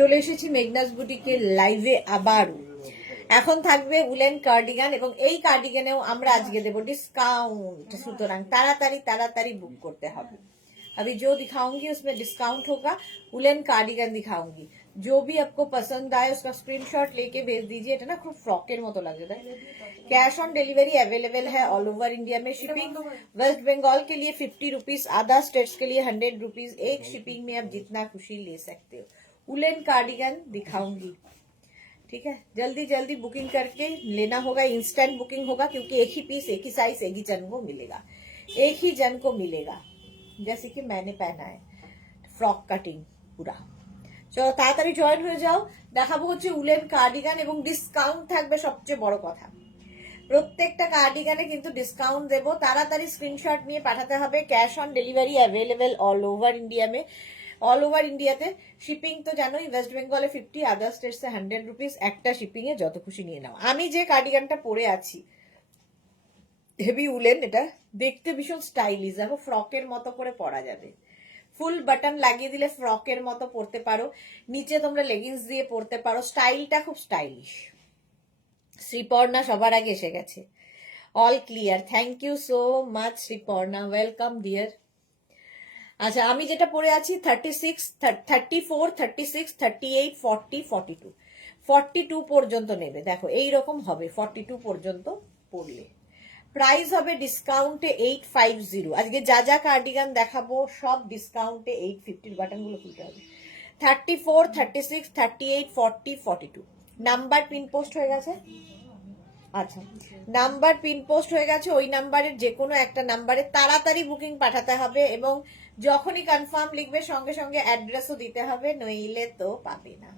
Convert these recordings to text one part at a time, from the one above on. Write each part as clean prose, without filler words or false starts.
চলে এসেছি মেঘনাস বুটিকের লাইভে আবারও। এখন থাকবে উলেন কার্ডিগান এবং এই কার্ডিগানেও আমরা আজকে দেব डिस्काउंट, সুতরাং তাড়াতাড়ি তাড়াতাড়ি বুক করতে হবে। अभी जो दिखाऊंगी उसमें डिस्काउंट होगा। उलेन कार्डिगन दिखाऊंगी, जो भी आपको पसंद आए उसका स्क्रीनशॉट लेके भेज दीजिए। এটা না খুব ফ্রকের মতো লাগে, তাই? कैश ऑन डिलीवरी अवेलेबल है ऑल ओवर इंडिया में। शिपिंग वेस्ट बंगाल के लिए 50 रुपीज, अदर स्टेट्स के लिए 100 रुपीज। एक शिपिंग में आप जितना खुशी ले सकते हो। उलेन कार्डिगन दिखाऊंगी, ठीक है? जल्दी जल्दी बुकिंग करके लेना होगा, इंस्टेंट बुकिंग होगा, क्योंकि एक ही पीस, एक ही साइज, एक ही जन को मिलेगा, एक ही जन को मिलेगा। जैसे कि मैंने पहना है फ्रॉक कटिंग पूरा। চলো তাড়াতাড়ি জয়েন হয়ে যাও। দেখাবো হচ্ছে উলেন কার্ডিগান এবং ডিসকাউন্ট থাকবে। সবচেয়ে বড় কথা, প্রত্যেকটা কার্ডিগানে কিন্তু ডিসকাউন্ট দেবো। তাড়াতাড়ি স্ক্রিনশট নিয়ে পাঠাতে হবে। Cash on delivery available all over India में। অল ওভার ইন্ডিয়াতে শিপিং তো জানোই, ওয়েস্ট বেঙ্গলে 50, আদার স্টেটসে 100 রুপিস। একটা শিপিং এ যত খুশি নিয়ে নাও। আমি যে কার্ডিগানটা পরে আছি হেভি উলেন, এটা দেখতে ভীষণ স্টাইলিশ। দেখো ফ্রকের মতো করে পরা যাবে, ফুল বাটন লাগিয়ে দিলে ফ্রকের মতো পরতে পারো, নিচে তোমরা লেগিংস দিয়ে পরতে পারো। স্টাইলটা খুব স্টাইলিশ। শ্রীপর্ণা সবার আগে এসে গেছে, all clear. Thank you so much Sriparna, welcome dear. আচ্ছা, আমি যেটা পরে আছি 36, 34, 36, 38, 40, 42, 42 পর্যন্ত নেবে। দেখো এইরকম হবে 42 পর্যন্ত পরলে। প্রাইস হবে ডিসকাউন্টে 850। আজকে যা যা কার্ডিগান দেখাবো সব ডিসকাউন্টে 850। বাটনগুলো খুলতে হবে। 34, 36, 38, 40, 42। নাম্বার পিন পোস্ট হয়ে গেছে। আচ্ছা, নাম্বার পিন পোস্ট হয়ে গেছে। ওই নাম্বারের যে কোনো একটা নাম্বারে তাড়াতাড়ি বুকিং পাঠাতে হবে এবং যখনই কনফার্ম লিখবে সঙ্গে সঙ্গে অ্যাড্রেসও দিতে হবে, নইলে তো পাবে না।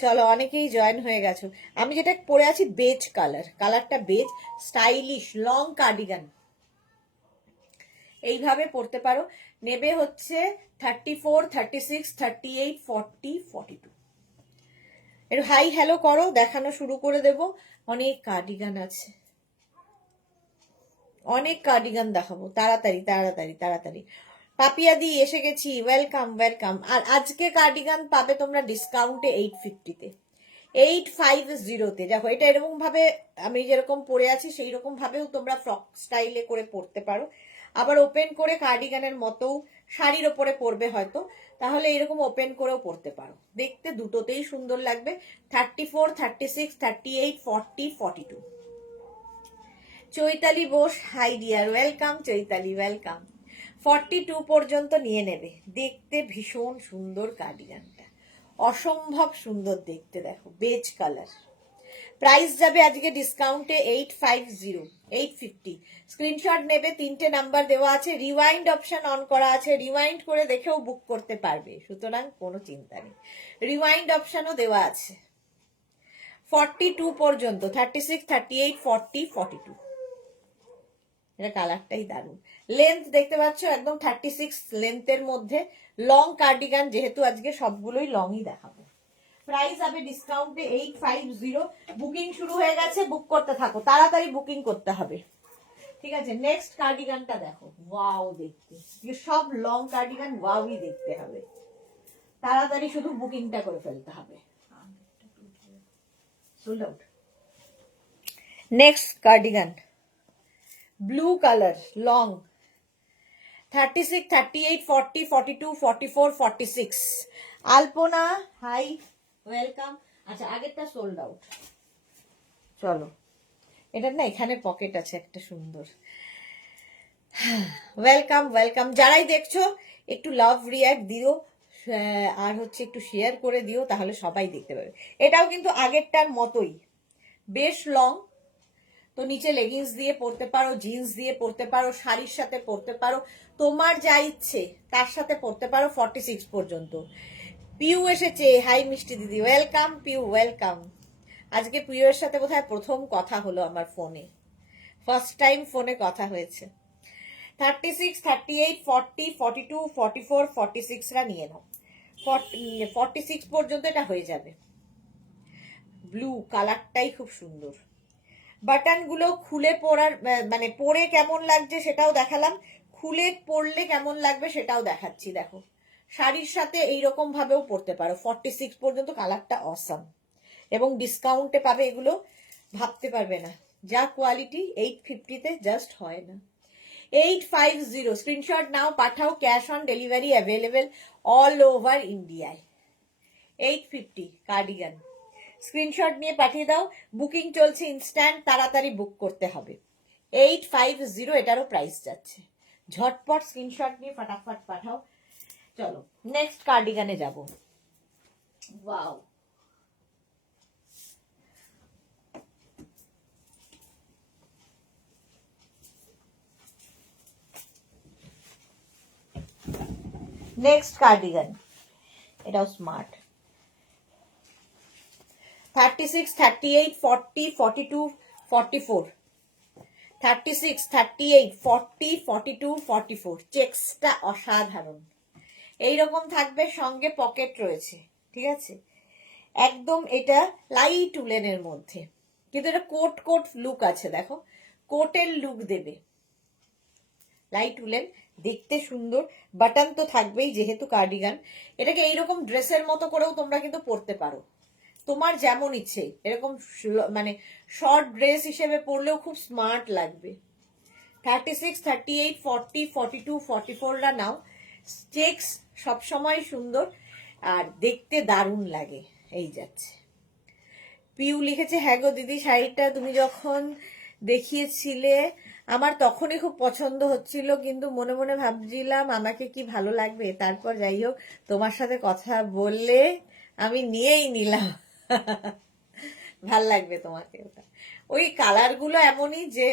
চলো, অনেকেই জয়েন হয়ে গেছো। আমি যেটা পরে আছি বেজ কালার, কালারটা বেজ, স্টাইলিশ লং কার্ডিগান। এইভাবে পরতে পারো। নেবে হচ্ছে 34, 36, 38, 40, 42। একটু হাই হ্যালো করো, দেখানো শুরু করে দেব। অনেক কার্ডিগান আছে, অনেক কার্ডিগান দেখাবো। তাড়াতাড়ি তাড়াতাড়ি তাড়াতাড়ি। পাপিয়া দি এসে গেছি, ওয়েলকাম ওয়েলকাম। আর আজকে কার্ডিগান পাবে তোমরা ডিসকাউন্টে 850-তে, 850-তে। দেখো এটা এরকম ভাবে আমি যেরকম পরে আছি সেই রকম ভাবেও তোমরা ফ্রক স্টাইলে করে পরতে পারো। আবার ওপেন করে কার্ডিগানের মতো শাড়ির ওপরে পরবে হয়তো, তাহলে এরকম ওপেন করেও পরতে পারো। দেখতে দুটোতেই সুন্দর লাগবে। 34, 36, 38, 40, 42। Chaitali Bose, high deer, welcome Chaitali, welcome. 42 পর্যন্ত নিয়ে নেবে। দেখতে ভীষণ সুন্দর কার্ডিগানটা, অসম্ভব সুন্দর দেখতে। দেখো বেজ কালার। প্রাইস যাবে আজকে ডিসকাউন্টে 850, 850। স্ক্রিনশট নেবে, 3টে নাম্বার দেওয়া আছে, রিওয়াইন্ড অপশন অন করা আছে, রিওয়াইন্ড করে দেখেও বুক করতে পারবে, সুতরাং কোনো চিন্তা নেই। রিওয়াইন্ড অপশনও দেওয়া আছে। 42 পর্যন্ত, 36, 38, 40, 42। এটা কালারটাই দারুণ। লেন্থ দেখতে পাচ্ছ একদম 36 লেন্থের মধ্যে লং কার্ডিগান, যেহেতু আজকে সবগুলোই লংই দেখাবো। প্রাইস হবে ডিসকাউন্টে 850। বুকিং শুরু হয়ে গেছে, বুক করতে থাকো, তাড়াতাড়ি বুকিং করতে হবে। ঠিক আছে, নেক্সট কার্ডিগানটা দেখো, ওয়াও দেখতে। সব লং কার্ডিগান ওয়াওই দেখতে হবে, তাড়াতাড়ি শুধু বুকিংটা করে ফেলতে হবে। Next cardigan blue colour, long, 36, 38, 40, 42, 44, 46। আলপনা, হাই, ওয়েলকাম। আচ্ছা, আগেরটা সোল্ড আউট। চলো, এটা না এখানে পকেট আছে একটা সুন্দর। Welcome welcome. যারাই দেখছো একটু লাভ রিয়াক্ট দিও, আর হচ্ছে একটু শেয়ার করে দিও, তাহলে সবাই দেখতে পাবে। এটাও কিন্তু আগেরটার মতোই বেশ লং। তো নিচে লেগিংস দিয়ে পরতে পারো, জিন্স দিয়ে পরতে পারো, শাড়ির সাথে পরতে পারো, তোমার যা ইচ্ছে তার সাথে পরতে পারো। 46 পর্যন্ত। পিউ এসেছে, হাই মিষ্টি দিদি, ওয়েলকাম পিউ, ওয়েলকাম। আজকে পিউয়ের সাথে বোধহয় প্রথম কথা হলো আমার ফোনে, ফার্স্ট টাইম ফোনে কথা হয়েছে। 36, 38, 40, 42, 44, 46রা নিয়ে নাও। 46 পর্যন্ত এটা হয়ে যাবে। ব্লু কালারটাই খুব সুন্দর। বাটনগুলো খুলে পরার মানে পরে কেমন লাগছে সেটাও দেখালাম, খুলে পরলে কেমন লাগবে সেটাও দেখাচ্ছি। দেখো শাড়ির সাথে এইরকম ভাবেও পরতে পারো। 46 পর্যন্ত, কালারটা অসাম, এবং ডিসকাউন্টে পাবে এগুলো, ভাবতে পারবে না যা কোয়ালিটি 850-তে জাস্ট হয় না। 850 স্ক্রিনশট নাও, পাঠাও, cash on delivery available all over ইন্ডিয়ায়। 850 কার্ডিগান, স্ক্রিনশট নিয়ে পাঠিয়ে দাও, বুকিং চলছে ইনস্ট্যান্ট, তাড়াতাড়ি বুক করতে হবে। 850 এটারও প্রাইস যাচ্ছে, ঝটপট স্ক্রিনশট নিয়ে ফটাফট পাঠাও। চলো নেক্সট কার্ডিগানে যাব। ওয়াও, নেক্সট কার্ডিগান, এটাও স্মার্ট। 36, 38, 40, 42, 44, 36, 38, 40, 42, 44, চেক্সটা অসাধারণ। এইরকম থাকবে, সঙ্গে পকেট রয়েছে, ঠিক আছে। একদম এটা লাইট উলেনের মধ্যে, কিন্তু এটা কোট কোট লুক আছে, দেখো কোটের লুক দেবে। লাইট উলেন, দেখতে সুন্দর, বাটন তো থাকবেই যেহেতু কার্ডিগান। এটাকে এইরকম ড্রেসের মতো করেও তোমরা কিন্তু পরতে পারো, তোমার যেমন ইচ্ছে। এরকম মানে শর্ট ড্রেস হিসেবে পরলেও খুব স্মার্ট লাগবে। 36, 38, 40, 42, 44রা নাও। চেক্স সবসময় সুন্দর আর দেখতে দারুণ লাগে। এই যাচ্ছে। পিউ লিখেছে, হ্যাঁ গো দিদি, শাড়িটা তুমি যখন দেখিয়েছিলে আমার তখনই খুব পছন্দ হচ্ছিল, কিন্তু মনে মনে ভাবছিলাম আমাকে কি ভালো লাগবে। তারপর যাই হোক, তোমার সাথে কথা বললে আমি নিয়েই নিলাম। ভাল লাগবে তোমাকে ওটা। ওই কালারগুলো এমনই যে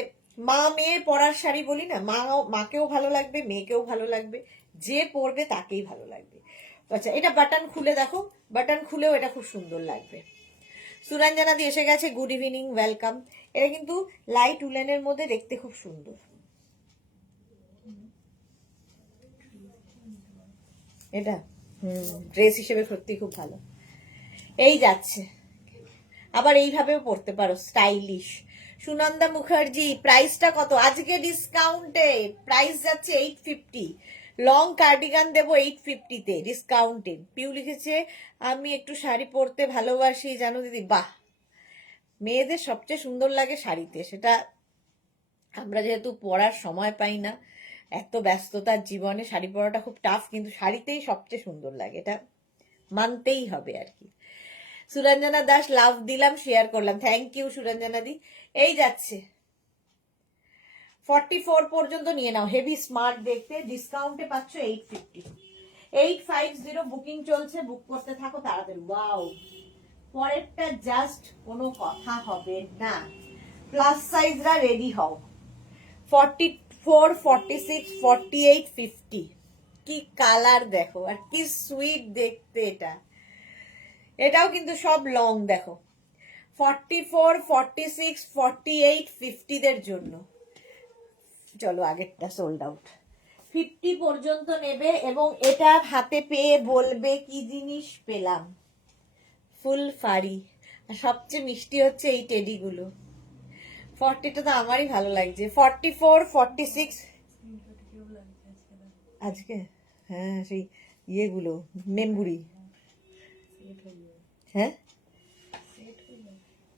মা মেয়ে পরার শাড়ি বলি না, মাকেও ভালো লাগবে, মেয়েকেও ভালো লাগবে, যে পরবে তাকেই ভালো লাগবে। আচ্ছা, এটা বাটন খুলে দেখো, বাটন খুলেও এটা খুব সুন্দর লাগবে। সুরঞ্জনা দি এসে গেছে, গুড ইভিনিং, ওয়েলকাম। এটা কিন্তু লাইট উলেনের মধ্যে দেখতে খুব সুন্দর। এটা ড্রেস হিসেবে সত্যি খুব ভালো। এই যাচ্ছে, আবার এইভাবেও পড়তে পারো, স্টাইলিশ। সুনন্দা মুখার্জি, প্রাইসটা কত? আজকে ডিসকাউন্টে প্রাইস যাচ্ছে 850। লং কার্ডিগান দেবো 850-তে ডিসকাউন্টে। পিউ লিখেছে, আমি একটু শাড়ি পরতে ভালোবাসি জানো দিদি। বাহ, মেয়েদের সবচেয়ে সুন্দর লাগে শাড়িতে, সেটা আমরা যেহেতু পরার সময় পাই না, এত ব্যস্ততার জীবনে শাড়ি পরাটা খুব টাফ, কিন্তু শাড়িতেই সবচেয়ে সুন্দর লাগে, এটা মানতেই হবে আর কি। সুরঞ্জনা দাস, লাভ দিলাম, শেয়ার করলাম, থ্যাংক ইউ সুরঞ্জনা দি। এই যাচ্ছে 44 পর্যন্ত নিয়ে নাও, হেভি স্মার্ট দেখতে, ডিসকাউন্টে পাচ্ছ 850। 850 বুকিং চলছে, বুক করতে থাকো তাড়াতাড়ি। ওয়াও, পরেরটা জাস্ট কোনো কথা হবে না। প্লাস সাইজরা রেডি হও। 44, 46, 48, 50, কি কালার দেখো, আর কি সুইট দেখতে এটা। এটাও কিন্তু সব লং, দেখো 44, 46, 48, 50-দের জন্য। চলো, আগেরটা সোল্ড আউট। 50 পর্যন্ত নেবে এবং এটা হাতে পেয়ে বলবে কি জিনিস পেলাম। ফুল ফাড়ি, আর সবচেয়ে মিষ্টি হচ্ছে এই টেডিগুলো। 40টা তো আমারই ভালো লাগছে। 44, 46 আজকে, হ্যাঁ সেই ইয়েগুলো নেমবুড়ি, হ্যাঁ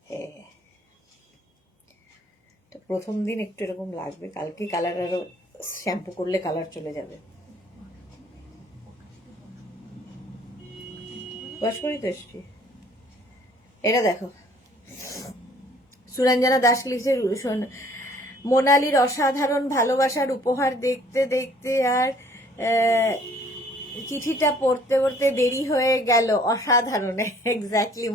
হ্যাঁ, প্রথম দিন একটু এরকম লাগবে, কালকে কালার আরো শ্যাম্পু করলে কালার চলে যাবে। ওয়াশ করি তো এসছি। এটা দেখো, সুরঞ্জনা দাস লিখছে, মোনালির অসাধারণ ভালোবাসার উপহার দেখতে দেখতে আর চিঠিটা পড়তে পড়তে দেরি হয়ে গেল। অসাধারণ, এক্স্যাক্টলি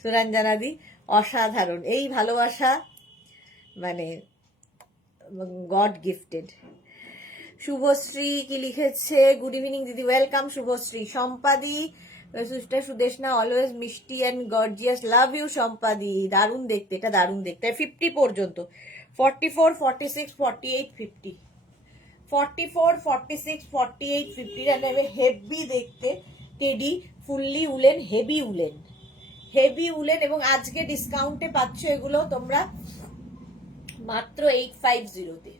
সুরঞ্জনা দি, অসাধারণ। এই ভালোবাসা মানে গড গিফটেড। শুভশ্রী কি লিখেছে, গুড ইভিনিং দিদি, ওয়েলকাম শুভশ্রী। সম্পাদি, সুদেশনা, অলওয়েজ মিষ্টি অ্যান্ড গর্জিয়াস, লাভ ইউ সম্পাদি, দারুণ দেখতে, এটা দারুণ দেখতে। 50 পর্যন্ত, 44, 46, 48, 50, 44, 46, 48, 50 নেবে, হেভি দেখতে teddy, fully woollen, heavy woollen, heavy woollen. এবং আজকে ডিসকাউন্টে পাচ্ছ এগুলো তোমরা মাত্র 850-তে,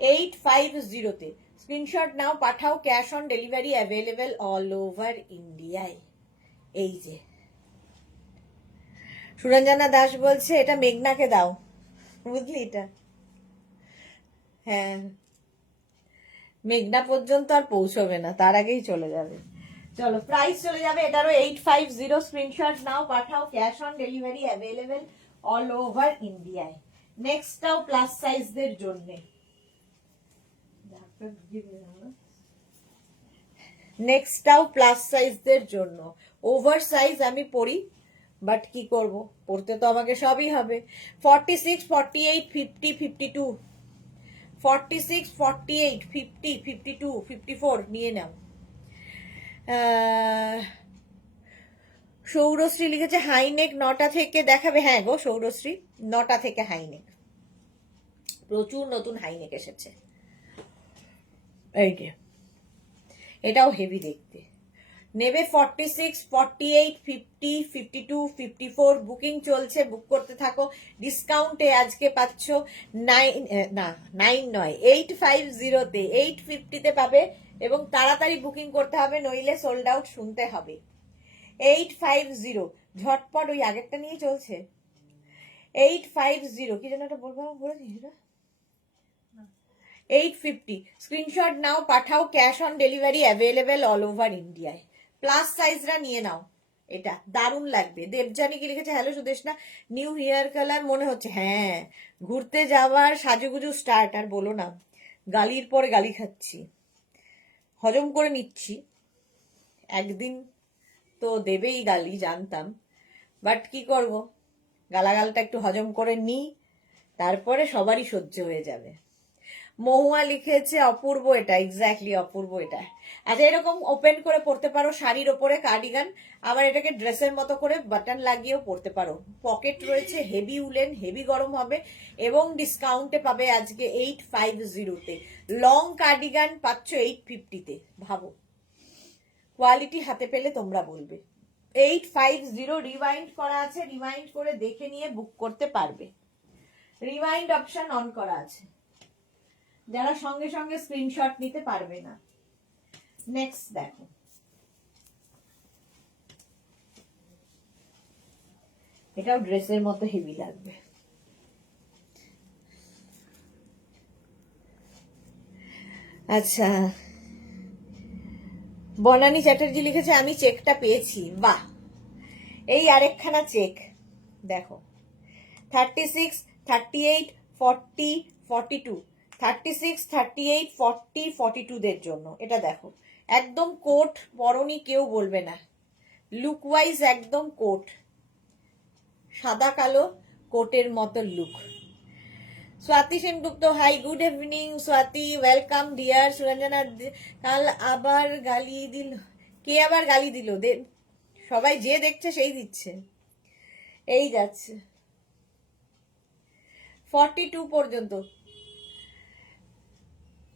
850-তে। স্ক্রিনশট নাও, পাঠাও, cash on delivery available all over ইন্ডিয়ায়। এই যে সুরঞ্জনা দাস বলছে এটা মেঘনাকে দাও, বুঝলি? এটা হ্যাঁ, মেঘনা পর্যন্ত আর পৌঁছবে না, তার আগেই চলে যাবে। চলো, প্রাইস চলে যাবে এটারও 850। স্ক্রিনশট নাও, পাঠাও, cash on delivery available all over ইন্ডিয়ায়। নেক্সটটাও প্লাস সাইজদের জন্য। নেক্সটটাও প্লাস সাইজদের জন্য। ওভার সাইজ আমি পরি, বাট কি করব, পড়তে তো আমাকে সবই হবে। 46, 48, 50, 52, 46, 48, 50, 52, 54 নিয়ে নাও। সৌরশ্রী লিখেছে হাইনেক 9টা থেকে দেখাবে। হ্যাঁ গো সৌরশ্রী, 9টা থেকে হাইনেক, প্রচুর নতুন হাইনেক এসেছে। এই যে এটাও হেভি দেখতে। নেবে 46, 48, 50, 52, 54, বুকিং চলছে, বুক করতে থাকো। ডিসকাউন্টে আজকে পাচ্ছ 9 নয় 850-তে, 850-তে পাবে, এবং তাড়াতাড়ি বুকিং করতে হবে, নইলে সোল্ড আউট শুনতে হবে। 850 ঝটপট, ওই আগেরটা নিয়ে চলছে। 850 কি যেন একটা বলবো, বলেছি 850। স্ক্রিনশট নাও, পাঠাও, cash on delivery available all over ইন্ডিয়ায়। প্লাস সাইজরা নিয়ে নাও, এটা দারুণ লাগবে। দেবজানি কি লিখেছে, hello Sudeshna, new hair colour মনে হচ্ছে। হ্যাঁ, ঘুরতে যাওয়ার সাজুগুজু স্টার্ট, আর বলো না, গালির পরে গালি খাচ্ছি, হজম করে নিচ্ছি। একদিন তো দেবেই গালি, জানতাম, বাট কি করব, গালাগালটা একটু হজম করে নিই, তারপরে সবারই সহ্য হয়ে যাবে। মহুয়া লিখেছে অপূর্ব, এটা এক্স্যাক্টলি অপূর্ব। এটা আচ্ছা, এরকম ওপেন করে পড়তে পারো, শাড়ির ওপরে কার্ডিগান, আবার এটাকে ড্রেসের মতো করে বাটন লাগিয়েও পড়তে পারো। পকেট রয়েছে, হেভি উলেন, হেভি গরম হবে, এবং ডিসকাউন্টে পাবে আজকে 850-তে। লং কার্ডিগান পাচ্ছ 850-তে, ভাবো, কোয়ালিটি হাতে পেলে তোমরা বলবে। 850 রিওয়াইন্ড করা আছে, রিওয়াইন্ড করে দেখে নিয়ে বুক করতে পারবে। রিওয়াইন্ড অপশন অন করা আছে, যারা সঙ্গে সঙ্গে স্ক্রিনশট নিতে পারবে না। নেক্সট দেখো, এটাও ড্রেসের মতো হেভি লাগবে। আচ্ছা, বনানী চ্যাটার্জি লিখেছে আমি চেকটা পেয়েছি। বাহ, এই আরেকখানা চেক দেখো। 36, 38, 40, 42, 36, 38, 40, 42 দের জন্য এটা দেখো। একদম কোট পরনি, কেউ বলবে না, লুক ওয়াইজ একদম কোট, সাদা কালো কোটের মতো look. Swati Sengupta, hi, good evening Swati, welcome dear. Suranjana, কাল আবার গালি দিল, কে আবার গালি দিল? সবাই যে দেখছে সেই দিচ্ছে, এই যাচ্ছে 42 পর্যন্ত।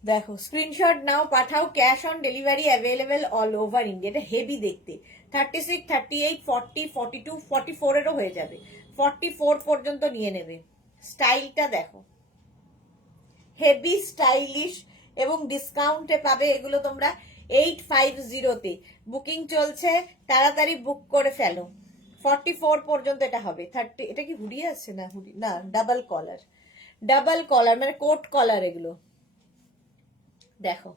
দেখো, স্ক্রিনশট নাও, পাঠাও, cash on delivery available all over India. এটা হেভি দেখতে। 36, 38, 40, 42, 44-এরও হয়ে যাবে, 44 পর্যন্ত নিয়ে নেবে। স্টাইলটা দেখো, হেভি স্টাইলিশ, এবং ডিসকাউন্টে পাবে এগুলো তোমরা 850-তে। বুকিং চলছে, তাড়াতাড়ি বুক করে ফেলো। 44 পর্যন্ত এটা হবে। 30, এটা কি হুডি আছে? না হুডি না, ডাবল কলার, ডাবল কলার মানে কোট কলার। এগুলো দেখো,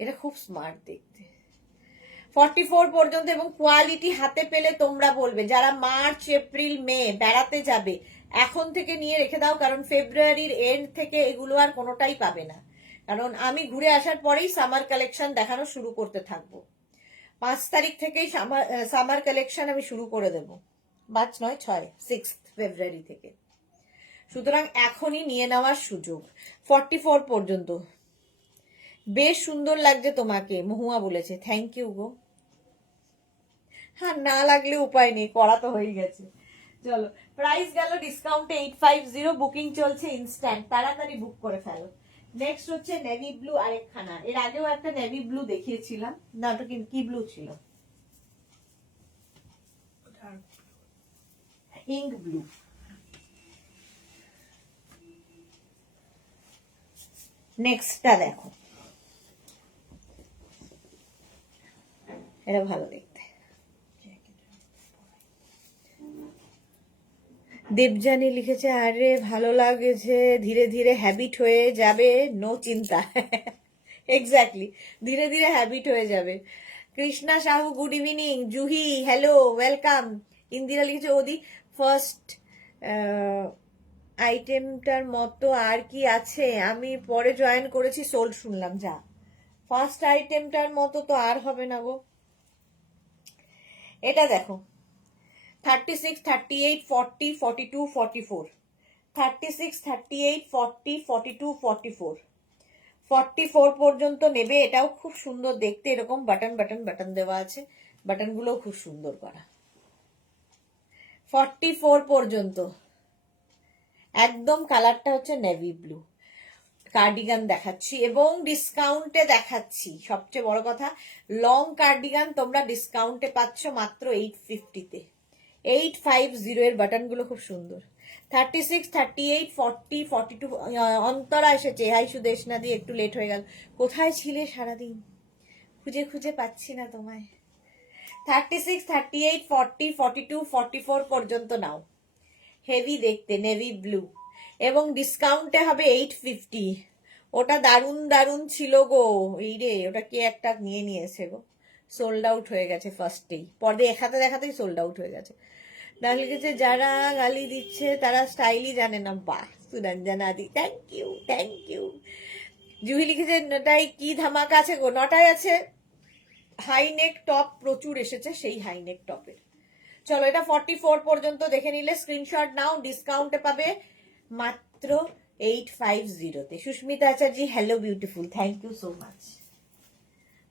এটা খুব স্মার্ট দেখতে। 44 পর্যন্ত, এবং কোয়ালিটি হাতে পেলে তোমরা বলবে। যারা মার্চ, এপ্রিল, মে বেড়াতে যাবে, এখন থেকে নিয়ে রেখে দাও, কারণ ফেব্রুয়ারির এন্ড থেকে এগুলো আর কোনোটাই পাবে না। কারণ আমি ঘুরে আসার পরেই সামার কালেকশন দেখানো শুরু করতে থাকবো। 5 তারিখ থেকেই সামার কালেকশন আমি শুরু করে দেব। 5 নয় 6 ফেব্রুয়ারি থেকে। সুতরাং এখনই নিয়ে নেওয়ার সুযোগ। 44 পর্যন্ত। বেশ সুন্দর লাগছে তোমাকে, মহুয়া বলেছে। থ্যাংক ইউ গো। হ্যাঁ, না লাগলে উপায় নেই, করা তো হয়ে গেছে। চলো, প্রাইস গেল ডিসকাউন্টে 850, বুকিং চলছে ইনস্ট্যান্ট, তাড়াতাড়ি বুক করে ফেলো। নেক্সট হচ্ছে নেভি ব্লু আরেকখানা। এর আগেও একটা নেভি ব্লু দেখিয়েছিলাম, না ওটা কি ব্লু ছিল, ইঙ্ক ব্লু। নেক্সটটা দেখো, এটা ভালো দেখতে। দেবযানী লিখেছে, আরে ভালো লাগেছে, ধীরে ধীরে হ্যাবিট হয়ে যাবে, নো চিন্তা। এক্স্যাক্টলি, ধীরে ধীরে হ্যাবিট হয়ে যাবে। Krishna Sahu, good evening. Juhi, hello, welcome. Indira লিখেছে, ওদি ফার্স্ট আইটেমটার মতো আর কি আছে? আমি পরে জয়েন করেছি, সোল্ড শুনলাম। যা, ফার্স্ট আইটেমটার মতো তো আর হবে না গো। এটা দেখো, 36, 38, 40, 42, 44, 36, 38, 40, 42, 44, 44 পর্যন্ত নেবে। এটাও খুব সুন্দর দেখতে, এরকম বাটন বাটন বাটন দেওয়া আছে, বাটনগুলো খুব সুন্দর করা। 44 পর্যন্ত, একদম কালারটা হচ্ছে নেভি ব্লু। কার্ডিগান দেখাচ্ছি এবং ডিসকাউন্টে দেখাচ্ছি। সবচেয়ে বড় কথা, লং কার্ডিগান তোমরা ডিসকাউন্টে পাচ্ছ মাত্র 850-তে। 850 এর বাটনগুলো খুব সুন্দর। 36, 38, 40, 42। অন্তরা এসেছে, হাই সুদেশনা দিয়ে, একটু লেট হয়ে গেল। কোথায় ছিলে সারাদিন? খুঁজে খুঁজে পাচ্ছি না তোমায়। 36, 38, 40, 42, 44 পর্যন্ত নাও। হেভি দেখতে, নেভি ব্লু, এবং ডিসকাউন্টে হবে 850। ওটা দারুণ দারুণ ছিল গো। এই রে, ওটা কে একটা নিয়ে নিয়েছে গো, সোল্ড আউট হয়ে গেছে ফার্স্টেই, পরে দেখাতে দেখাতেই সোল্ড আউট হয়ে গেছে। তাহলে লিখেছে, যারা গালি দিচ্ছে তারা স্টাইলই জানে না। বাহ, Suranjana di, thank you, thank you. Juhi লিখেছে, নটায় কি ধামাকা আছে গো? নটায় আছে হাইনেক টপ, প্রচুর এসেছে সেই হাইনেক টপের। চলো, এটা 44 পর্যন্ত দেখে নিলে স্ক্রিনশট নাও, ডিসকাউন্টে পাবে মাত্র 850-তে। Susmita Acharya, hello beautiful, thank you so much,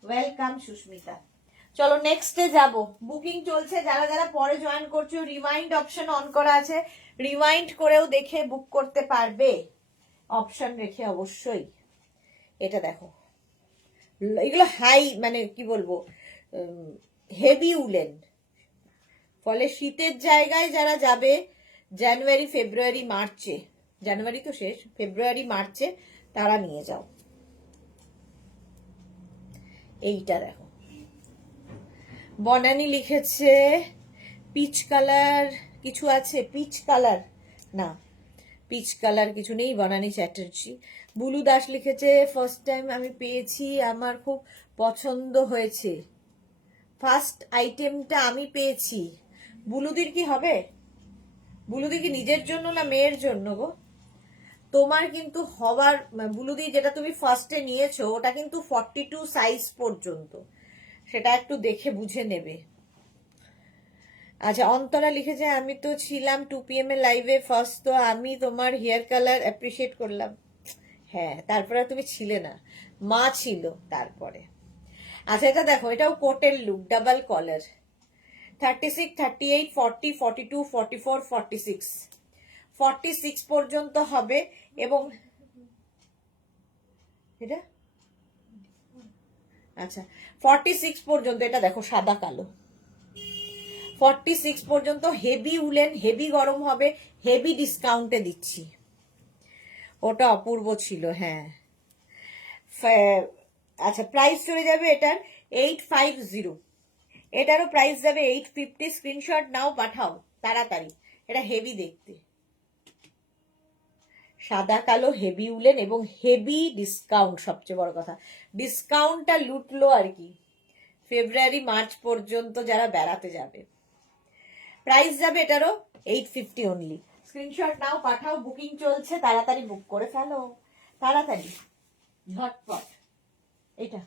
welcome Susmita. চলো নেক্সটে যাব। বুকিং চলছে, যারা যারা পরে জয়েন করছো, রিমাইন্ড অপশন অন করা আছে, রিমাইন্ড করেও দেখে বুক করতে পারবে, অপশন রেখে অবশ্যই। এটা দেখো, এগুলো হাই, মানে কি বলবো, হেভি উলেন, ফলে শীতের জায়গায় যারা যাবে জানুয়ারি, ফেব্রুয়ারি, মার্চে, জানুয়ারি তো শেষ, ফেব্রুয়ারি মার্চে তারা নিয়ে যাও। এইটা দেখো, বনানি লিখেছে পিচ কালার কিছু আছে, পিচ কালার না, পিচ কালার কিছু নেই। বনানি চ্যাটার্জি। বুলু দাস লিখেছে, ফার্স্ট টাইম আমি পেয়েছি, আমার খুব পছন্দ হয়েছে, ফার্স্ট আইটেমটা আমি পেয়েছি। বুলুদির কি হবে? বুলুদি কি নিজের জন্য না মেয়ের জন্য গো? তোমার কিন্তু হবার, বুলুদি যেটা তুমি ফার্স্টে নিয়েছো ওটা কিন্তু 42 সাইজ পর্যন্ত, সেটা একটু দেখে বুঝে নেবে। আচ্ছা, অন্তরা লিখেছে, আমি তো ছিলাম 2 PM এর লাইভে ফার্স্ট, তো আমি তোমার হেয়ার কালার অ্যাপ্রিসিয়েট করলাম। হ্যাঁ, তারপরে তুমি ছিলে না, মা ছিল তারপরে। আচ্ছা, এটা দেখো, এটাও কোটের লুক, ডাবল কলার। 36, 38, 40, 42, 44, 46, 46 পর্যন্ত হবে। এবং এটা আচ্ছা 46 পর্যন্ত, এটা দেখো সাদা কালো, 46 পর্যন্ত হেভি উলেন, হেভি গরম হবে, হেভি ডিসকাউন্টে দিচ্ছি। ওটা অপূর্ব ছিল, হ্যাঁ। আচ্ছা, প্রাইস চলে যাবে এটার 850, এটারও প্রাইস যাবে 850। স্ক্রিনশট নাও, পাঠাও তাড়াতাড়ি। এটা হেভি দেখতে, সাদা কালো, হেভি উলেন এবং হেভি ডিসকাউন্ট। সবচেয়ে বড় কথা, ডিসকাউন্টটা লুটলো আর কি, ফেব্রুয়ারি মার্চ পর্যন্ত যারা বেড়াতে যাবে। প্রাইস যাবে এটারও 850 অনলি। স্ক্রিনশট নাও, পাঠাও, বুকিং চলছে, তাড়াতাড়ি বুক করে ফেলো, তাড়াতাড়ি, ঝটপট। এটা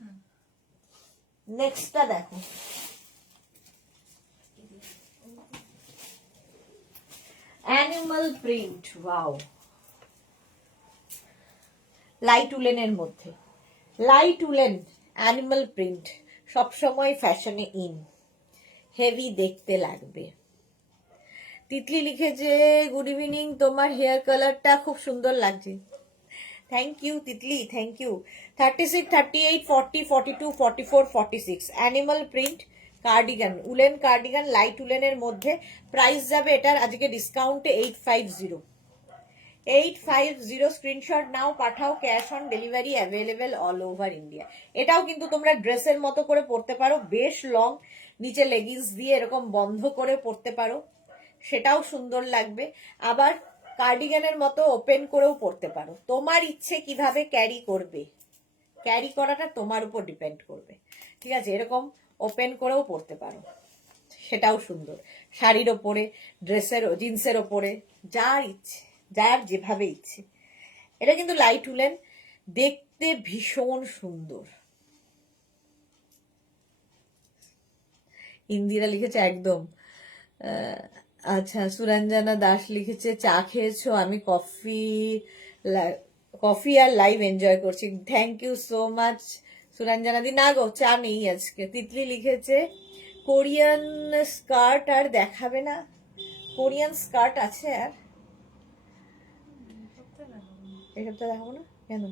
নেক্সটটা দেখো, অ্যানিমাল প্রিন্ট, ওয়াও, লাইট উলেনের মধ্যে, লাইট উলেন অ্যানিমাল প্রিন্ট সবসময় ফ্যাশনে ইন, হেভি দেখতে লাগবে। তিতলি লিখেছে, গুড ইভিনিং, তোমার হেয়ার কালারটা খুব সুন্দর লাগছে। Thank you Titli, thank you. 36, 38, 40, 42, 44, 46 animal print cardigan, woollen cardigan, light উলেনের মধ্যে। প্রাইস যাবে এটার আজকে ডিসকাউন্টে 850, 850 স্ক্রিনশট নাও, পাঠাও, cash on delivery available all over India. এটাও কিন্তু তোমরা ড্রেসের মতো করে পরতে পারো, বেশ লং, নিচে লেগিংস দিয়ে এরকম বন্ধ করে পরতে পারো, সেটাও সুন্দর লাগবে। আবার কার্ডিগানের মতো ওপেন করেও পরতে পারো, তোমার ইচ্ছে কিভাবে ক্যারি করবে, ক্যারি করাটা তোমার উপর ডিপেন্ড করবে, ঠিক আছে। এরকম ওপেন করেও পরতে পারো, সেটাও সুন্দর, শাড়ির ওপরে, ড্রেসের, জিন্সের ওপরে, যার ইচ্ছে, যার যেভাবে ইচ্ছে। এটা কিন্তু লাইট উলেন, দেখতে ভীষণ সুন্দর। ইন্দিরা লিখেছে একদম। আচ্ছা, সুরঞ্জনা দাস লিখেছে চা খেয়েছো, আমি কফি আর লাইভ এনজয় করছি। Thank you so much Suranjana di. না গো, চা নেই আজকে। তিতলি লিখেছে কোরিয়ান স্কার্ট আর দেখাবে না? কোরিয়ান স্কার্ট আছে আর এই সপ্তাহে দেখাবো না কেন?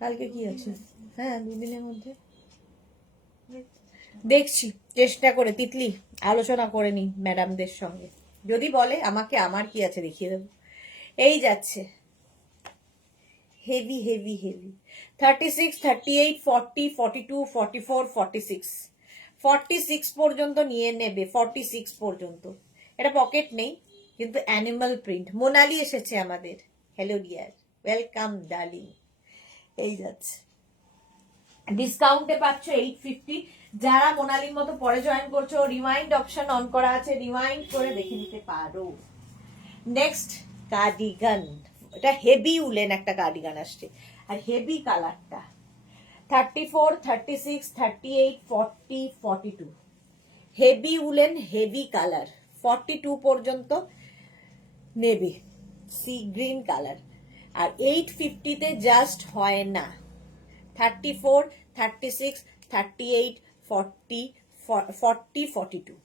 কালকে কি আছে? হ্যাঁ, দুদিনের মধ্যে দেখছি, চেষ্টা করে তিতলি আলোচনা করে নি ম্যাডামদের সঙ্গে, যদি বলে আমাকে, আমার কি আছে দেখিয়ে দেবো। এই যাচ্ছে হেভি হেভি হেভি, 36, 38, 40, 42, 44, 46, 46 পর্যন্ত নিয়ে নেবে, 46 পর্যন্ত। এটা পকেট নেই কিন্তু অ্যানিমাল প্রিন্ট। মোনালি এসেছে আমাদের, হ্যালো ডিয়ার, ওয়েলকাম ডার্লিং। এই যাচ্ছে, ডিসকাউন্টে পাচ্ছ 850। যারা মোনালির মতো পরে জয়েন করছো, রিমাইন্ড অপশন অন করা আছে, রিমাইন্ড করে দেখে নিতে পারো। নেক্সট কার্ডিগান, এটা হেভি উলেন একটা কার্ডিগান আসছে, আর হেভি কালারটা 34, 36, 38, 40, 42, হেভি উলেন, হেভি কালার, 42 পর্যন্ত নেবে, সি গ্রিন কালার। আর 850-তে জাস্ট হয় না, 34, 36, 38, 40, 40, 42,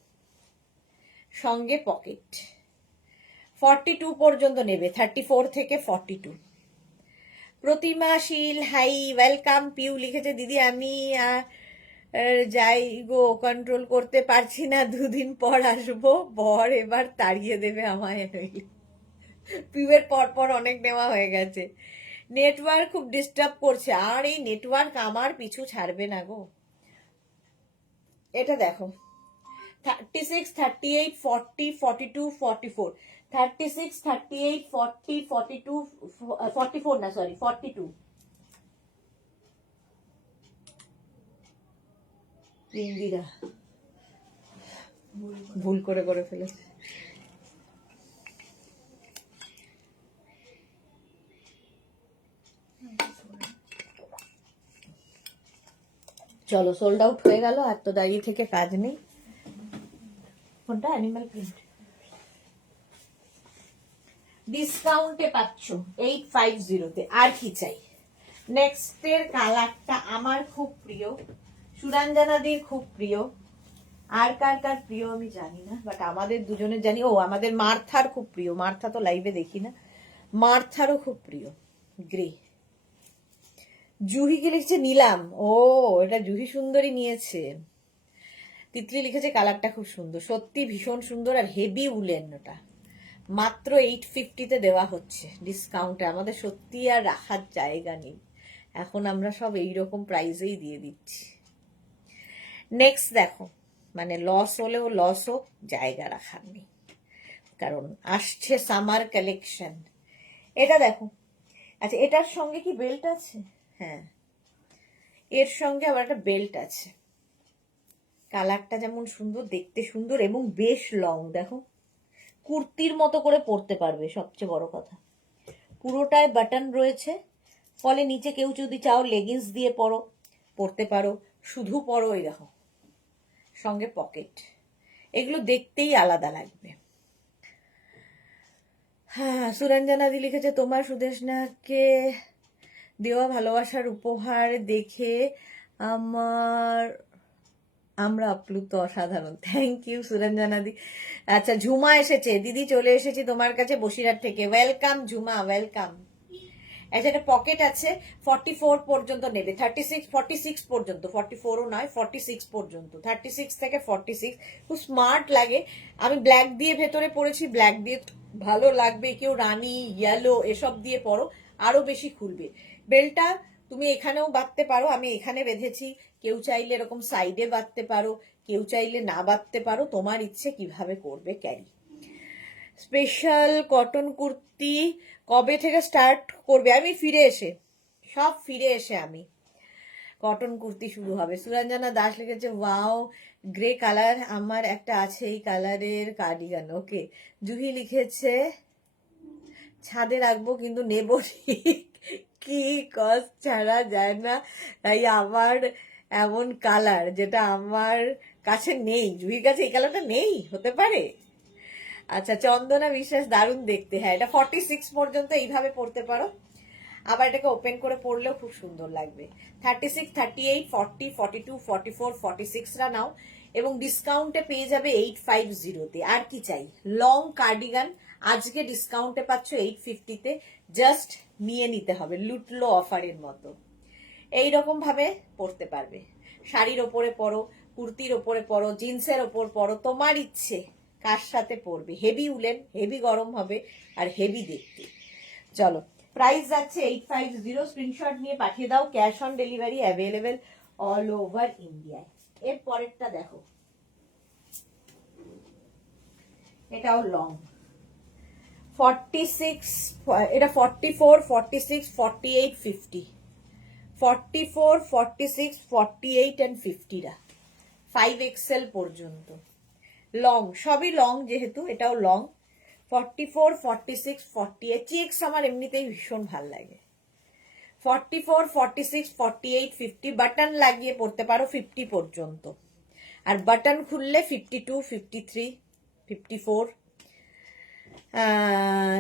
সঙ্গে পকেট। 42 পর্যন্ত নেবে, 34 থেকে 42। প্রতিমাশীল হাই, ওয়েলকাম। পিউ লিখেছে দিদি আমি যাই গো, কন্ট্রোল করতে পারছি না, দুদিন পর আসবো, বর এবার তাড়িয়ে দেবে আমায়। পিউয়ের পর পর অনেক নেওয়া হয়ে গেছে, নেটওয়ার্ক খুব ডিস্টার্ব করছে, আর এই নেটওয়ার্ক আমার পিছু ছাড়বে না গো। এটা দেখো 36, 38, 40, 42, 44, 36, 38, 40, 42, 44 না সরি 42। ইন্দিরা ভুল করে ফেলেছে। চলো, সোল্ড আউট হয়ে গেল, আর তো দাঁড়িয়ে থেকে কাজ নেই। কোনটা? অ্যানিমাল প্রিন্ট ডিসকাউন্টে পাচ্ছ 850-তে, আর কি চাই। নেক্সটের কালারটা আমার খুব প্রিয়, সুরঞ্জনাদির খুব প্রিয়, আর কার কার প্রিয় আমি জানি না, বাট আমাদের দুজনের জানি। ও, আমাদের মার্থার খুব প্রিয়, মার্থা তো লাইভে দেখি না, মার্থারও খুব প্রিয়, গ্রে। জুহিকে লিখছে নিলাম, ও এটা জুহি সুন্দরী নিয়েছে। তিতলি লিখেছে কালারটা খুব সুন্দর, সত্যি ভীষণ সুন্দর, আর হেভি উলেন। ওটা মাত্র 850-তে দেওয়া হচ্ছে ডিসকাউন্টে, আমাদের সত্যি আর রাখার জায়গা নেই, এখন আমরা সব এইরকম প্রাইসেই দিয়ে দিচ্ছি। নেক্সট দেখো, মানে লস হলেও লস হোক, জায়গা রাখার নেই, কারণ আসছে সামার কালেকশন। এটা দেখো, আচ্ছা এটার সঙ্গে কি বেল্ট আছে? হ্যাঁ, এর সঙ্গে আবার একটা বেল্ট আছে। কালারটা যেমন সুন্দর, দেখতে সুন্দর, এবং বেশ লং। দেখো, কুর্তির মতো করে পরতে পারবে, সবচেয়ে বড় কথা পুরোটায় বাটন রয়েছে, ফলে নিচে কেউ যদি চাও লেগিংস দিয়ে পরতে পারো, শুধু পরো। এই দেখো, সঙ্গে পকেট, এগুলো দেখতেই আলাদা লাগবে। হ্যাঁ, সুরঞ্জনাদি লিখেছে তোমার সুদেশনাকে দেওয়া ভালোবাসার উপহার দেখে আমরা আপ্লুত, অসাধারণ। Thank you Suranjana di. আচ্ছা, ঝুমা এসেছে, দিদি চলে এসেছি তোমার কাছে বসিরহাট থেকে, ওয়েলকাম ঝুমা, ওয়েলকাম। একটা পকেট আছে, 44 পর্যন্ত নেবে, 46 পর্যন্ত, 44ও নয়, 46 পর্যন্ত, 36 থেকে 46, খুব স্মার্ট লাগে। আমি ব্ল্যাক দিয়ে ভেতরে পরেছি, ব্ল্যাক দিয়ে ভালো লাগবে। কেউ রানী, ইয়েলো এসব দিয়ে পরো, আরো বেশি খুলবে। বেলটা তুমি এখানেও বাঁধতে পারো, আমি এখানে বেঁধেছি, কেউ চাইলে এরকম সাইডে বাঁধতে পারো, কেউ চাইলে না বাঁধতে পারো, তোমার ইচ্ছে কিভাবে করবে ক্যারি। স্পেশাল কটন কুর্তি কবে থেকে স্টার্ট করবে? আমি ফিরে এসে, সব ফিরে এসে আমি কটন কুর্তি শুরু হবে। সুরঞ্জনা দাস লিখেছে ওয়াও গ্রে কালার, আমার একটা আছে এই কালারের কার্ডিগান। ওকে। জুহি লিখেছে ছাদে রাখবো কিন্তু নেব কি কস্ট ছাড়া যায় না, তাই আমার এমন কালার যেটা আমার কাছে নেই। জুহির কাছে এই কালারটা নেই, হতে পারে। আচ্ছা, চন্দনা বিশ্বাস দারুণ দেখতে। হ্যাঁ, এটা 46 পর্যন্ত এইভাবে পড়তে পারো, আবার এটাকে ওপেন করে পড়লেও খুব সুন্দর লাগবে। 36, 38, 40, 42, 44, 46রা নাও এবং ডিসকাউন্টে পেয়ে যাবে 850-তে। আর কি চাই? লং কার্ডিগান আজকে ডিসকাউন্টে পাচ্ছ 850-তে, জাস্ট নিয়ে নিতে হবে, লুটলো অফারের মতো। এইরকম ভাবে পড়তে পারবে, শাড়ির ওপরে পরো, কুর্তির ওপরে পরো, জিন্সের ওপর পরো, তোমার ইচ্ছে কার সাথে পরবে। হেভি উলেন, হেভি গরম হবে আর হেভি দেখতে। চলো, প্রাইস যাচ্ছে 850, স্ক্রিনশট নিয়ে পাঠিয়ে দাও। Cash on delivery available all over ইন্ডিয়ায়। এর পরেরটা দেখো, এটাও লং, 46, এটা 44, 46, 48, 50, 44, 46, 48 and 50রা 5XL পর্যন্ত লং, সবই লং যেহেতু এটাও লং। 44, 46, 48, চেক্স আমার এমনিতেই ভীষণ ভাল লাগে। 44, 46, 48, 50 বাটন লাগিয়ে পড়তে পারো 50 পর্যন্ত, আর বাটন খুললে 52, 53, 54।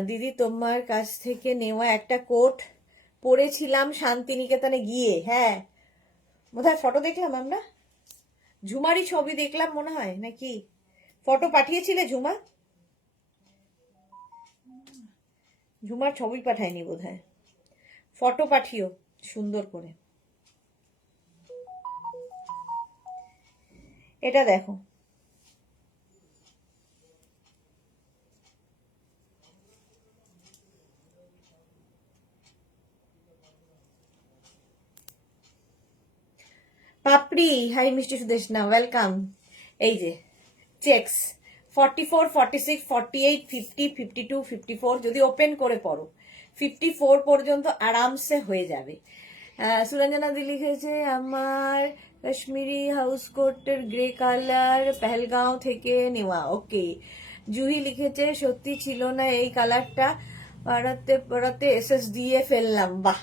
দিদি তোমার কাছ থেকে নেওয়া একটা কোট পরেছিলাম শান্তিনিকেতনে গিয়ে। হ্যাঁ, বোধহয় ফটো দেখলাম আমরা, ঝুমারই ছবি দেখলাম মনে হয়, নাকি ফটো পাঠিয়েছিলে ঝুমা? ঝুমার ছবি পাঠায়নি বোধহয়, ফটো পাঠিও সুন্দর করে। এটা দেখো, পাপড়ি, হাই মিষ্টি সুদেশনা, ওয়েলকাম। এই যে চেক্স, 44, 46, 48, 50, 52, 54, যদি ওপেন করে পড়ো 54 পর্যন্ত আরামসে হয়ে যাবে। সুরঞ্জনা দি লিখেছে আমার কাশ্মীরি হাউস কোটের গ্রে কালার পেহেলগাঁও থেকে নেওয়া। ওকে। জুহি লিখেছে সত্যি ছিল না এই কালারটা, পড়াতে পড়াতে এসএস দিয়ে ফেললাম। বাহ।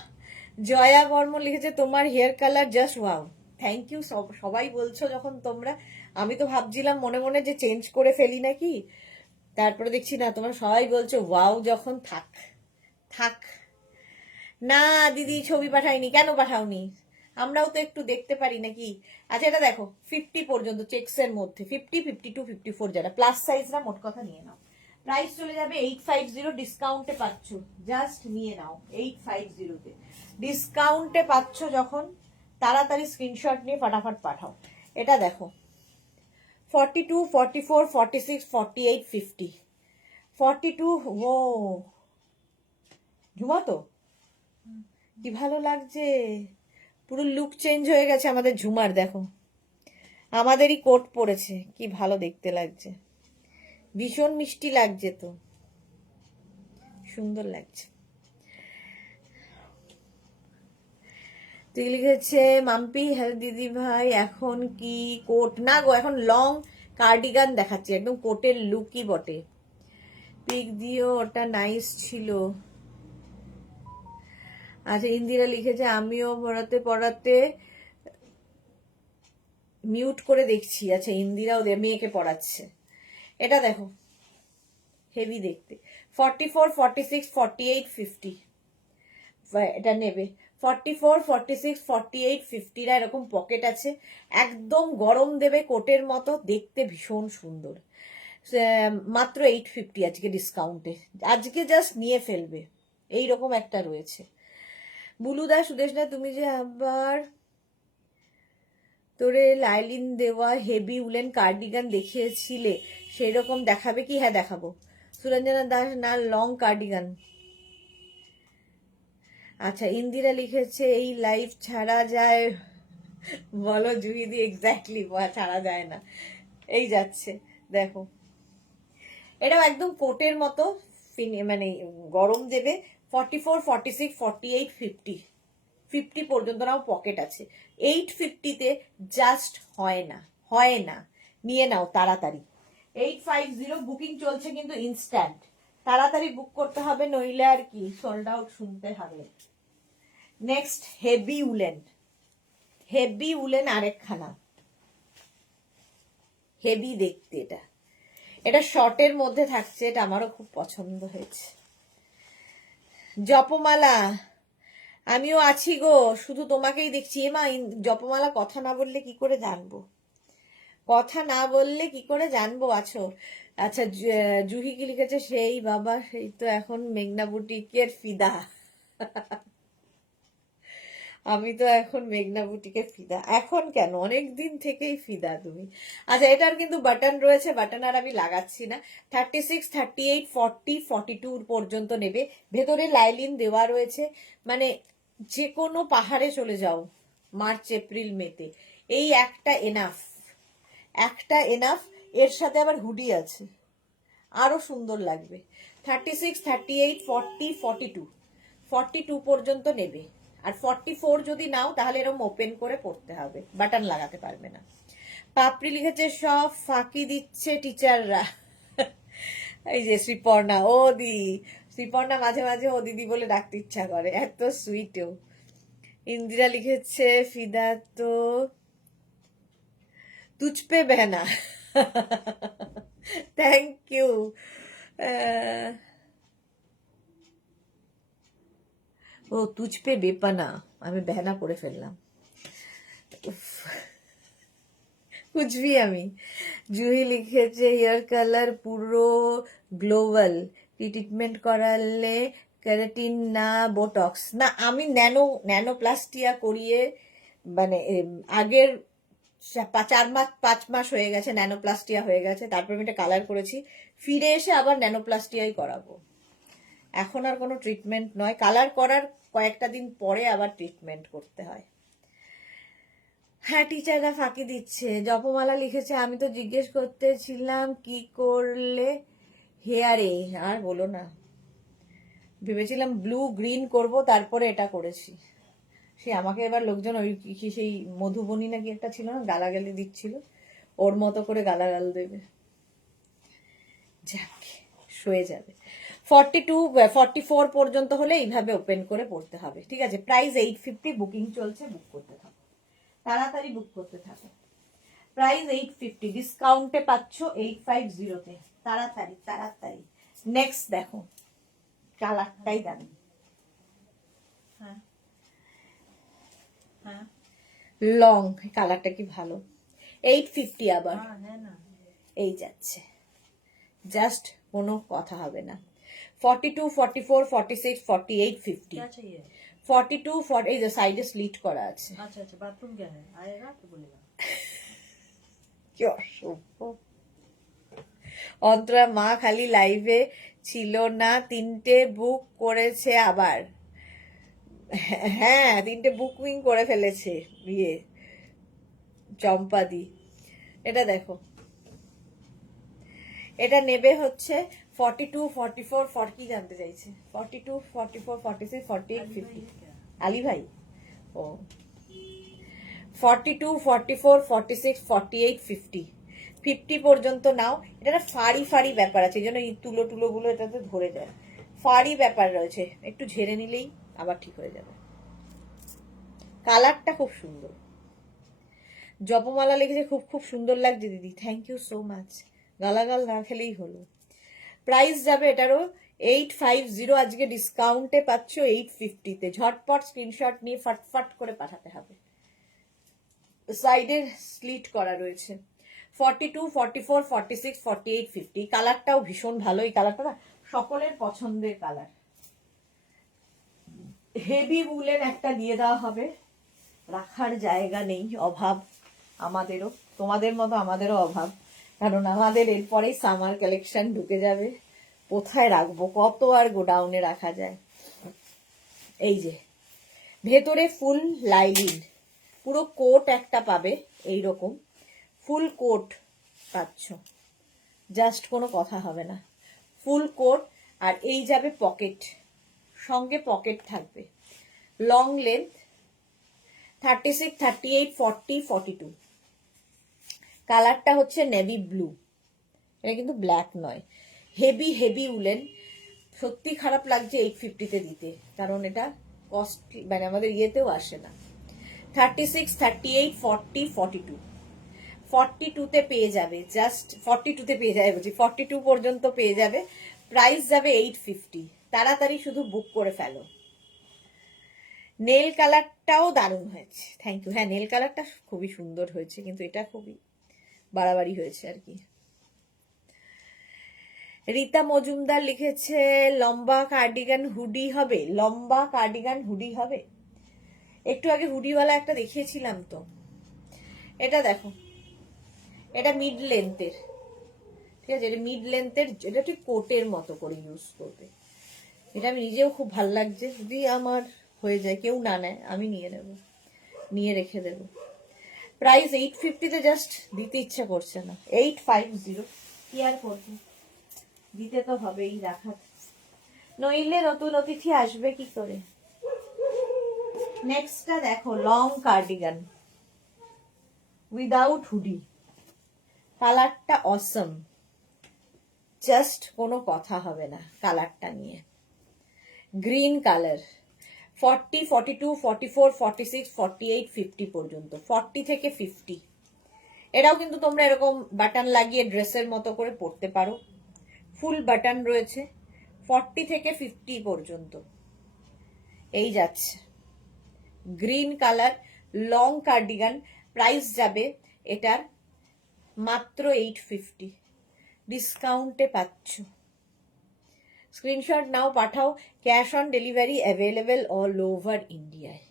জয়া বর্মন লিখেছে তোমার hair colour just wow. Thank you. সবাই বলছো যখন তোমরা, আমি তো ভাবছিলাম মনে মনে যে চেঞ্জ করে ফেলি নাকি, তারপরে দেখছি না, তোমরা সবাই বলছো ওয়াও, যখন থাক থাক। না দিদি ছবি পাঠাইনি, কেন পাঠাওনি? আমরাও তো একটু দেখতে পারি নাকি। আচ্ছা, এটা দেখো 50 পর্যন্ত চেক্সের মধ্যে, 50, 52, 54 যারা প্লাস সাইজরা মোট কথা নিয়ে নাও। প্রাইস চলে যাবে 850, ডিসকাউন্টে পাচ্ছ, জাস্ট নিয়ে নাও 850-তে ডিসকাউন্টে পাচ্ছ যখন, তাড়াতাড়ি স্ক্রিনশট নিয়ে ফাটাফাট পাঠাও। এটা দেখো 42, 44, 46, 48, 50, 42। ও ঝুমা তো কি ভালো লাগছে, পুরো লুক চেঞ্জ হয়ে গেছে আমাদের ঝুমার। দেখো আমাদেরই কোট পরেছে, কি ভালো দেখতে লাগছে, ভীষণ মিষ্টি লাগছে, তো সুন্দর লাগছে। তুই লিখেছে মাম্পি হ্যালো দিদি ভাই, এখন কি কোট না গো, এখন লং কার্ডিগান দেখাচ্ছি, একদম কোটের লুকই বটে। পিক দিও, ওটা নাইস ছিল। আচ্ছা, ইন্দিরা লিখেছে আমিও পড়াতে পড়াতে মিউট করে দেখছি। আচ্ছা, ইন্দিরা ওদের মেয়েকে পড়াচ্ছে। এটা দেখো হেভি দেখতে, 44, 46, 48, 50 এটা নেবে। 44, 46, 48, 50রা এরকম পকেট আছে, একদম গরম দেবে কোটের মতো দেখতে, ভীষণ সুন্দর। মাত্র 850 আজকে ডিসকাউন্টে, আজকে জাস্ট নিয়ে ফেলবে, এইরকম একটা রয়েছে। বুলুদা সুদেশ না তুমি যে আবার তোরে লাইলিন দেওয়া হেভি উলেন কার্ডিগান দেখিয়েছিলে সেই রকম দেখাবে কি? হ্যাঁ দেখাবো। সুরঞ্জনা দাস না লং কার্ডিগান। আচ্ছা ইন্দিরা লিখেছে এই লাইভ ছাড়া যায় বলো জুহিদি? এক্স্যাক্টলি, ছাড়া যায় না, এই যাচ্ছে দেখো। এটাও একদম কোটের মতো মানে গরম দেবে। 44, 46, 48, 50 50 পর্যন্ত নাও পকেট আছে। 850-তে জাস্ট হয় না, হয় না, নিয়ে নাও তাড়াতাড়ি। 850 বুকিং চলছে কিন্তু ইনস্ট্যান্ট, তাড়াতাড়ি বুক করতে হবে, নইলে আর কি সোল্ড আউট শুনতে হবে। Next heavy woollen, heavy woollen আরেকখানা, হেভি দেখতে। এটা এটা শর্টের মধ্যে থাকছে, এটা আমারও খুব পছন্দ হয়েছে। জপমালা, আমিও আছি গো, শুধু তোমাকেই দেখছি। মা জপমালা কথা না বললে কি করে জানবো, কথা না বললে কি করে জানবো আছো? আচ্ছা জুহি কি লিখেছে? সেই বাবা, সেই তো এখন মেঘনা বুটিকের ফিদা। আমি তো এখন মেঘনা বুটিকের ফিদা। এখন কেন, অনেক দিন থেকেই ফিদা তুমি। আচ্ছা এটার কিন্তু বাটন রয়েছে, বাটন আর আমি লাগাচ্ছি না। 36, 38, 40, 42 পর্যন্ত নেবে। ভেতরে লাইলিন দেওয়া রয়েছে, মানে যে কোনো পাহাড়ে চলে যাও মার্চ এপ্রিল মেতে, এই একটা এনাফ, একটা এনাফ। এর সাথে আবার হুডি আছে, আরো সুন্দর লাগবে। 36, 38, 40, 42, 42 পর্যন্ত নেবে। আর 44 যদি নাও তাহলে এরকম ওপেন করে পড়তে হবে, বাটন লাগাতে পারবে না। পাপড়ি লিখেছে সব ফাঁকি দিচ্ছে টিচাররা। এই যে শ্রীপর্ণা, ও দি শ্রীপর্ণা মাঝে মাঝে ও দিদি বলে ডাকতে ইচ্ছা করে, এত সুইট ও। ইন্দিরা লিখেছে ফিদা তো তুঝ পে বেহনা। Thank you. ও তুঝ পে বেপানা, আমি বেহনা পড়ে ফেললাম, কুচবি আমি। জুহি লিখেছে হেয়ার কালার পুরো গ্লোবাল, ট্রিটমেন্ট করালে ক্যারাটিন না বোটক্স? না, আমি ন্যানোপ্লাস্টিয়া করিয়ে, মানে আগের 5 মাস হয়ে গেছে ন্যানোপ্লাস্টিয়া হয়ে গেছে, তারপর আমি এটা কালার করেছি, ফিরে এসে আবার ন্যানোপ্লাস্টিয়াই করাবো। এখন আর কোনো ট্রিটমেন্ট নয়, কালার করার কয়েকটা দিন পরে আবার ট্রিটমেন্ট করতে হয়। হ্যাঁ টিচাররা ফাঁকি দিচ্ছে। জপমালা লিখেছে আমি তো জিজ্ঞেস করতেছিলাম কি করলে হেয়ারে, আর বলো না, ভেবেছিলাম ব্লু গ্রিন করব, তারপরে এটা করেছি। সে আমাকে এবার লোকজন ওই কি সেই মধুবনী নাকি একটা ছিল না, গালাগালি দিচ্ছিল, ওর মতো করে গালাগাল দেবে। যাক, শুয়ে যাবে। 42, 44 পর্যন্ত হলে এইভাবে ওপেন করে পড়তে হবে, ঠিক আছে? প্রাইস 850, বুকিং চলছে, বুক করতে থাকো, তাড়াতাড়ি বুক করতে থাকো। প্রাইস 850, ডিসকাউন্টে পাচ্ছ 850-তে, তাড়াতাড়ি তাড়াতাড়ি। নেক্সট দেখো, কালারটাই দামি। হ্যাঁ হ্যাঁ, লং কালারটা কি ভালো। 850 আবার, এই যাচ্ছে, জাস্ট কোনো কথা হবে না। 42, 44, 46, 48, 50, 42, 40, এই যে সাইডে স্লিট করা আছে। আচ্ছা আচ্ছা, বাথরুম क्या है आएगा तो बोलेगा। কি অসভ্য। অন্তরা মা খালি লাইভে ছিল না, 3টে বুক করেছে আবার। হ্যাঁ 3টে বুকিং করে ফেলেছে ইয়ে চম্পাদি। এটা দেখো, এটা নেবে হচ্ছে 42, 44, 40, কি জানতে চাইছে? 42, 44, 46, 48, 50, আলী ভাই। ও 42, 44, 46, 48, 50, 50 পর্যন্ত নাও। এটা ফাড়ি ফাড়ি ব্যাপার আছে, এই জন্য এই তুলো টুলো গুলো এটাতে ধরে যায়, ফাড়ি ব্যাপার রয়েছে, একটু ঝেড়ে নিলেই আবার ঠিক হয়ে যাবে। কালারটা খুব সুন্দর। জপমালা লিখেছে খুব খুব সুন্দর লাগছে দিদি, থ্যাংক ইউ সো মাচ। গালাগাল না খেলেই হলো। প্রাইস যাবে এটারও 850, আজকে ডিসকাউন্টে পাচ্ছ 850-তে। ঝটপট স্ক্রিনশট নিয়ে ফটফট করে পাঠাতে হবে। সাইডে স্লিট করা রয়েছে। 42, 44, 46, 48, 50, কালারটাও ভীষণ ভালো। এই কালারটা না সকলের পছন্দের কালার। হেভি উলেন একটা দিয়ে দেওয়া হবে, রাখার জায়গা নেই, অভাব আমাদেরও, তোমাদের মতো আমাদেরও অভাব, কারণ আমাদের এরপরেই সামার কালেকশন ঢুকে যাবে, কোথায় রাখবো, কত আর গোডাউনে রাখা যায়। এই যে ভেতরে ফুল লাইলিন, পুরো কোট একটা পাবে, এই রকম ফুল কোট পাচ্ছ, জাস্ট কোনো কথা হবে না, ফুল কোট। আর এই যাবে পকেট, সঙ্গে পকেট থাকবে, লং লেন্থ 36, 38, 40, 42, কালারটা হচ্ছে নেভি ব্লু, এটা কিন্তু ব্ল্যাক নয়, হেভি হেভি উলেন। সত্যি খারাপ লাগছে 850-তে দিতে, কারণ এটা কস্টলি, মানে আমাদের ইয়েতেও আসে না। 36, 38, 40, 42, 42-তে পেয়ে যাবে, জাস্ট 42-তে পেয়ে যাবে বলছি, 42 পর্যন্ত পেয়ে যাবে, প্রাইস যাবে 850। তাড়াতাড়ি শুধু বুক করে ফেলো। নেল কালারটাও দারুণ হয়েছে, থ্যাংক ইউ। হ্যাঁ, নেল কালারটা খুবই সুন্দর হয়েছে, কিন্তু এটা খুবই বাড়াবাড়ি হয়েছে আর কি। রীতা মজুমদার লিখেছে লম্বা কার্ডিগান হুডি হবে, লম্বা কার্ডিগান হুডি হবে। একটু আগে হুডিওয়ালা একটা দেখিয়েছিলাম তো, এটা দেখো, এটা মিড লেন্থের, ঠিক আছে, এটা মিড লেন্থের, এটা ঠিক কোটের মতো করে ইউজ করবে। এটা আমি নিজেও খুব ভাল লাগছে, যদি আমার হয়ে যায়, কেউ না নেয় আমি নিয়ে নেব, নিয়ে রেখে দেব। প্রাইস 850-তে জাস্ট দিতে ইচ্ছা করছে না, 850 কি আর করবো, দিতে তো হবেই, রাখার নইলে নতুন অতিথি আসবে কি করে। নেক্সটটা দেখো, লং কার্ডিগান উইদাউট হুডি, কালারটা অসম, জাস্ট কোনো কথা হবে না কালারটা নিয়ে। গ্রিন কালার, 40, 42, 44, 46, 48, 50 পর্যন্ত, 40 থেকে 50। এটাও কিন্তু তোমরা এরকম বাটন লাগিয়ে ড্রেসের মতো করে পরতে পারো, ফুল বাটন রয়েছে, 40 থেকে 50 পর্যন্ত। এই যাচ্ছে green colour long cardigan, price যাবে এটার মাত্র 850, ডিসকাউন্টে পাচ্ছ। স্ক্রিনশট নাও, পাঠাও, cash on delivery available all over ইন্ডিয়ায়।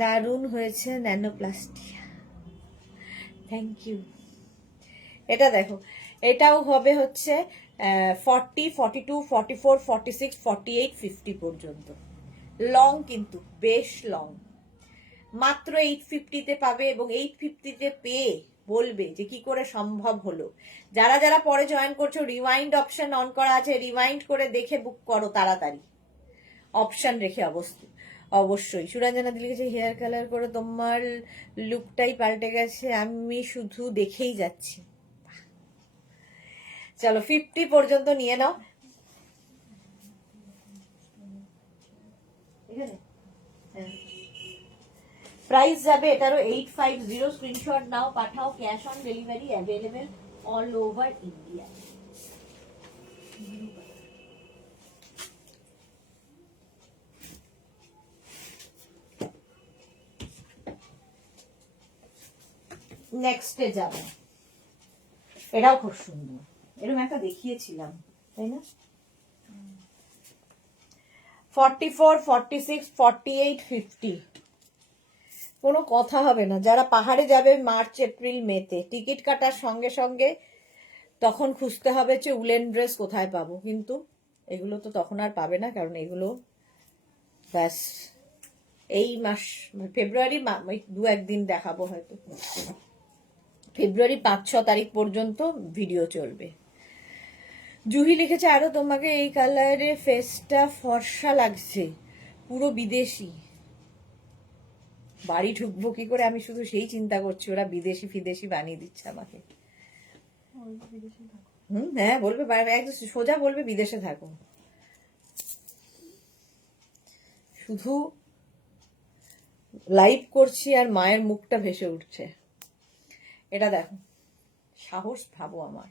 দারুণ হয়েছে ন্যানোপ্লাস্টিয়া, থ্যাংক ইউ। এটা দেখো, এটাও হবে হচ্ছে 40, 42, 44, 46, 48, 50 পর্যন্ত, লং কিন্তু বেশ লং, মাত্র 850-তে পাবে। এবং 850-তে পেয়ে বলবে যে কি করে সম্ভব হলো। যারা যারা পরে জয়েন করছো, রিওয়াইন্ড অপশন অন করা আছে, রিওয়াইন্ড করে দেখে বুক করো তাড়াতাড়ি, অপশন রেখে অবশ্যই। সুরঞ্জনা দিদি লিখেছে হেয়ার কালার করে তোমার লুকটাই পাল্টে গেছে, আমি শুধু দেখেই যাচ্ছি। চলো 50 পর্যন্ত নিয়ে নাও। প্রাইস যাবে এটারও 850, স্ক্রিনশট নাও, পাঠাও, cash on delivery available all over India. নেক্সটে যাবে, এটাও খুব সুন্দর, এরকম একটা দেখিয়েছিলাম তাই না। 44, 46, 48, 50, কোনো কথা হবে না। যারা পাহাড়ে যাবে মার্চ, এপ্রিল, মেতে, টিকিট কাটার সঙ্গে সঙ্গে তখন খুঁজতে হবে যে উলেন ড্রেস কোথায় পাবো, কিন্তু এগুলো তো তখন আর পাবে না, কারণ এগুলো ব্যাস এই মাস ফেব্রুয়ারি 2-1 দিন দেখাবো হয়তো, ফেব্রুয়ারি 5-6 তারিখ পর্যন্ত ভিডিও চলবে। জুহি লিখেছে আরো তোমাকে এই কালারে ফেসটা ফর্সা লাগছে, পুরো বিদেশি। বাড়ি ঢুকবো কি করে, আমি শুধু সেই চিন্তা করছি, ওরা বিদেশি ফিদেশি বানিয়ে দিচ্ছে আমাকে। হ্যাঁ বলবে, একদম সোজা বলবে বিদেশে থাকো, শুধু লাইভ করছি আর মায়ের মুখটা ভেসে উঠছে। এটা দেখো, সাহস ভাবো আমার,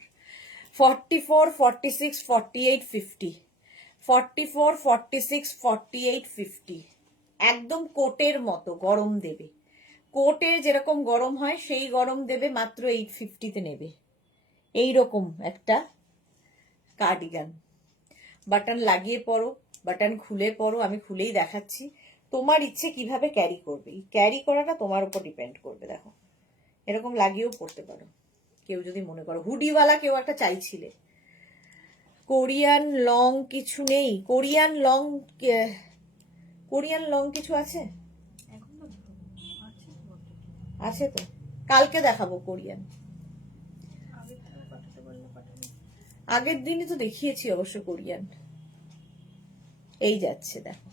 44, 46, 48, 50, 44, 46, 48, 50, একদম কোটের মতো গরম দেবে, কোটে যেরকম গরম হয় সেই গরম দেবে, মাত্র 850-তে নেবে। এইরকম একটা কার্ডিগান, বাটন লাগিয়ে পরো, বাটন খুলে পরো, আমি খুলেই দেখাচ্ছি। তোমার ইচ্ছে কিভাবে ক্যারি করবে, ক্যারি করাটা তোমার উপর ডিপেন্ড করবে। দেখো এরকম লাগিয়েও পড়তে পারো, কেউ যদি মনে করো। হুডিওয়ালা কেউ একটা চাইছিলে, কোরিয়ান লং কিছু নেই? কোরিয়ান লং কিছু আছে? আছে তো, কালকে দেখাবো কোরিয়ান। আগের দিনই তো দেখিয়েছি অবশ্য কোরিয়ান। এই যাচ্ছে দেখো,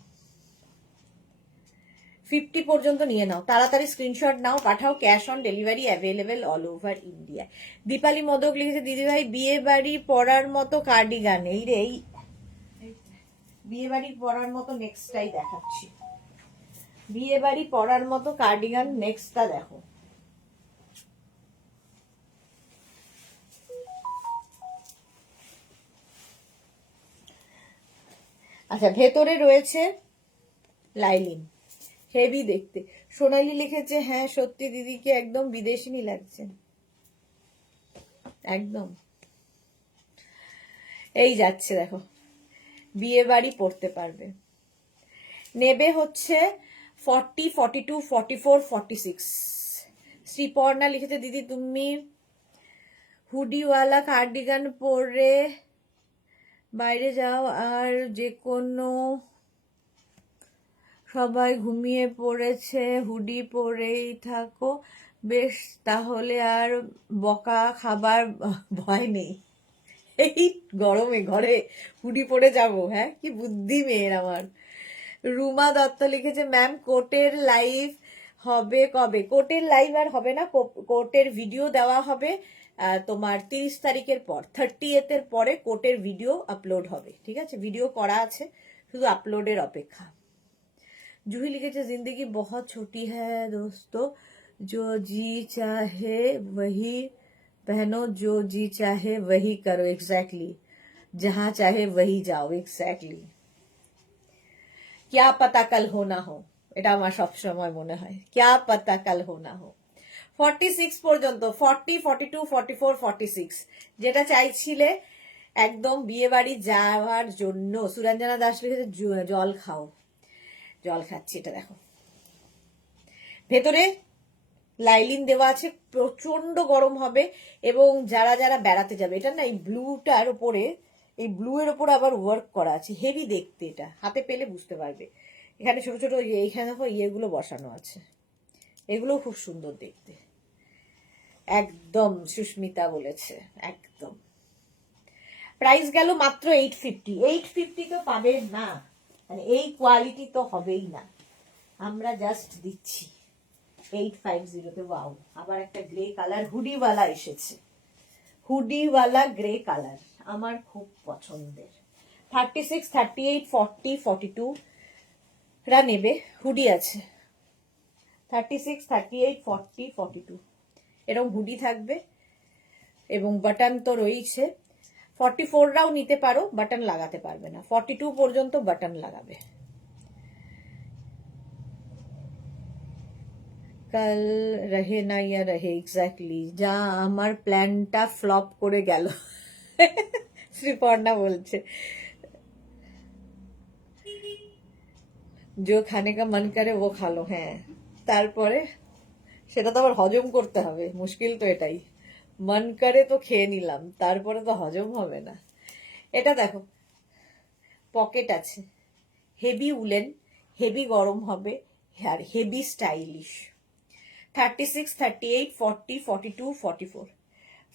50 পর্যন্ত নিয়ে নাও, তাড়াতাড়ি স্ক্রিনশট নাও, পাঠাও। Cash on delivery available all over India. Dipali modak লিখেছে, দিদিভাই বিয়ে বাড়ি পরার মতো কার্ডিগান। এই রে, এই বিয়ে বাড়ি পরার মতো নেক্সটটাই দেখাচ্ছি। বিয়ে বাড়ি পরার মতো কার্ডিগান নেক্সটটা দেখো। আচ্ছা, ভেতরে রয়েছে লাইলিন, হেভি দেখতে। সোনালি লিখেছে, হ্যাঁ সত্যি দিদিকে একদম বিদেশিনী লাগছে, একদম। এই যাচ্ছে দেখো, বিয়ে বাড়ি পড়তে পারবে। নেবে হচ্ছে 40, 42, 44, 46। শ্রীপর্ণা লিখেছে, দিদি তুমি হুডিওয়ালা কার্ডিগান পরে বাইরে যাও আর যে কোনো সবাই ঘুমিয়ে পড়েছে, হুডি পরেই থাকো বেশ, তাহলে আর বকা খাবার ভয় নেই। এই গরমে ঘরে হুডি পরে যাবো? হ্যাঁ, কি বুদ্ধি মেয়ের আমার। রুমা দত্ত লিখেছে, ম্যাম কোর্টের লাইভ হবে কবে? কোর্টের লাইভ আর হবে না, কোর্টের ভিডিও দেওয়া হবে তোমার 30 তারিখের পর, 30th এর পরে কোর্টের ভিডিও আপলোড হবে। ঠিক আছে, ভিডিও করা আছে, শুধু আপলোডের অপেক্ষা। জুহি লিখেছে, जिंदगी बहुत छोटी है दोस्तों, जो जी चाहे वही पहनो, जो जी चाहे वही करो। एग्जैक्टली, जहां चाहे वही जाओ। एग्जैक्टली, क्या पता कल हो ना हो, এটা আমার সবসময় মনে হয়, क्या पता कल हो ना हो। 46 পর্যন্ত, 40, 42, 44, 46 যেটা চাইছিলে একদম বিয়ে বাড়ি যাওয়ার জন্য। সুরঞ্জনা দাস লিখেছে, জল খাও। জল খাচ্ছি, এটা দেখো। ভেতরে লাইলিন দেওয়া আছে, প্রচন্ড গরম হবে। এবং যারা যারা বেড়াতে যাবে, এটা না এই ব্লুটার উপরে, এই ব্লু এর উপর আবার ওয়ার্ক করা আছে, হেভি দেখতে। এটা হাতে পেলে বুঝতে পারবে। এখানে ছোট ছোট এইখানে দেখো ইয়েগুলো বসানো আছে, এগুলো খুব সুন্দর দেখতে। একদম সুস্মিতা বলেছে, একদম। প্রাইস গেল মাত্র 850। 850 তো পাবে না, মানে এই কোয়ালিটি তো হবেই না, আমরা জাস্ট দিচ্ছি 850-তে। ওয়াও, আবার একটা গ্রে কালার হুডিওয়ালা এসেছে, হুডিওয়ালা গ্রে কালার আমার খুব পছন্দের। 36, 38, 40, 42 রা নেবে, হুডি আছে। 36, 38, 40, 42 এরকম হুডি থাকবে, এবং বাটন তো রয়েছে। 44 রাও নিতে পারো, বাটন লাগাতে পারবে না, 42 পর্যন্ত বাটন লাগাবে। কাল রহে না ইয়া রহে, এক্স্যাক্টলি, যা আমার প্ল্যানটা ফ্লপ করে গেল। শ্রীপর্ণা বলছে, जो खाने का मन करे वो खा लो। হ্যাঁ, তারপরে সেটা তো আবার হজম করতে হবে, মুশকিল তো এটাই। মন করে তো খেয়ে নিলাম, তারপরে তো হজম হবে না। এটা দেখো, পকেট আছে, হেভি উলেন, হেভি গরম হবে, আর হেভি স্টাইলিশ। 36, 38, 40, 42, 44,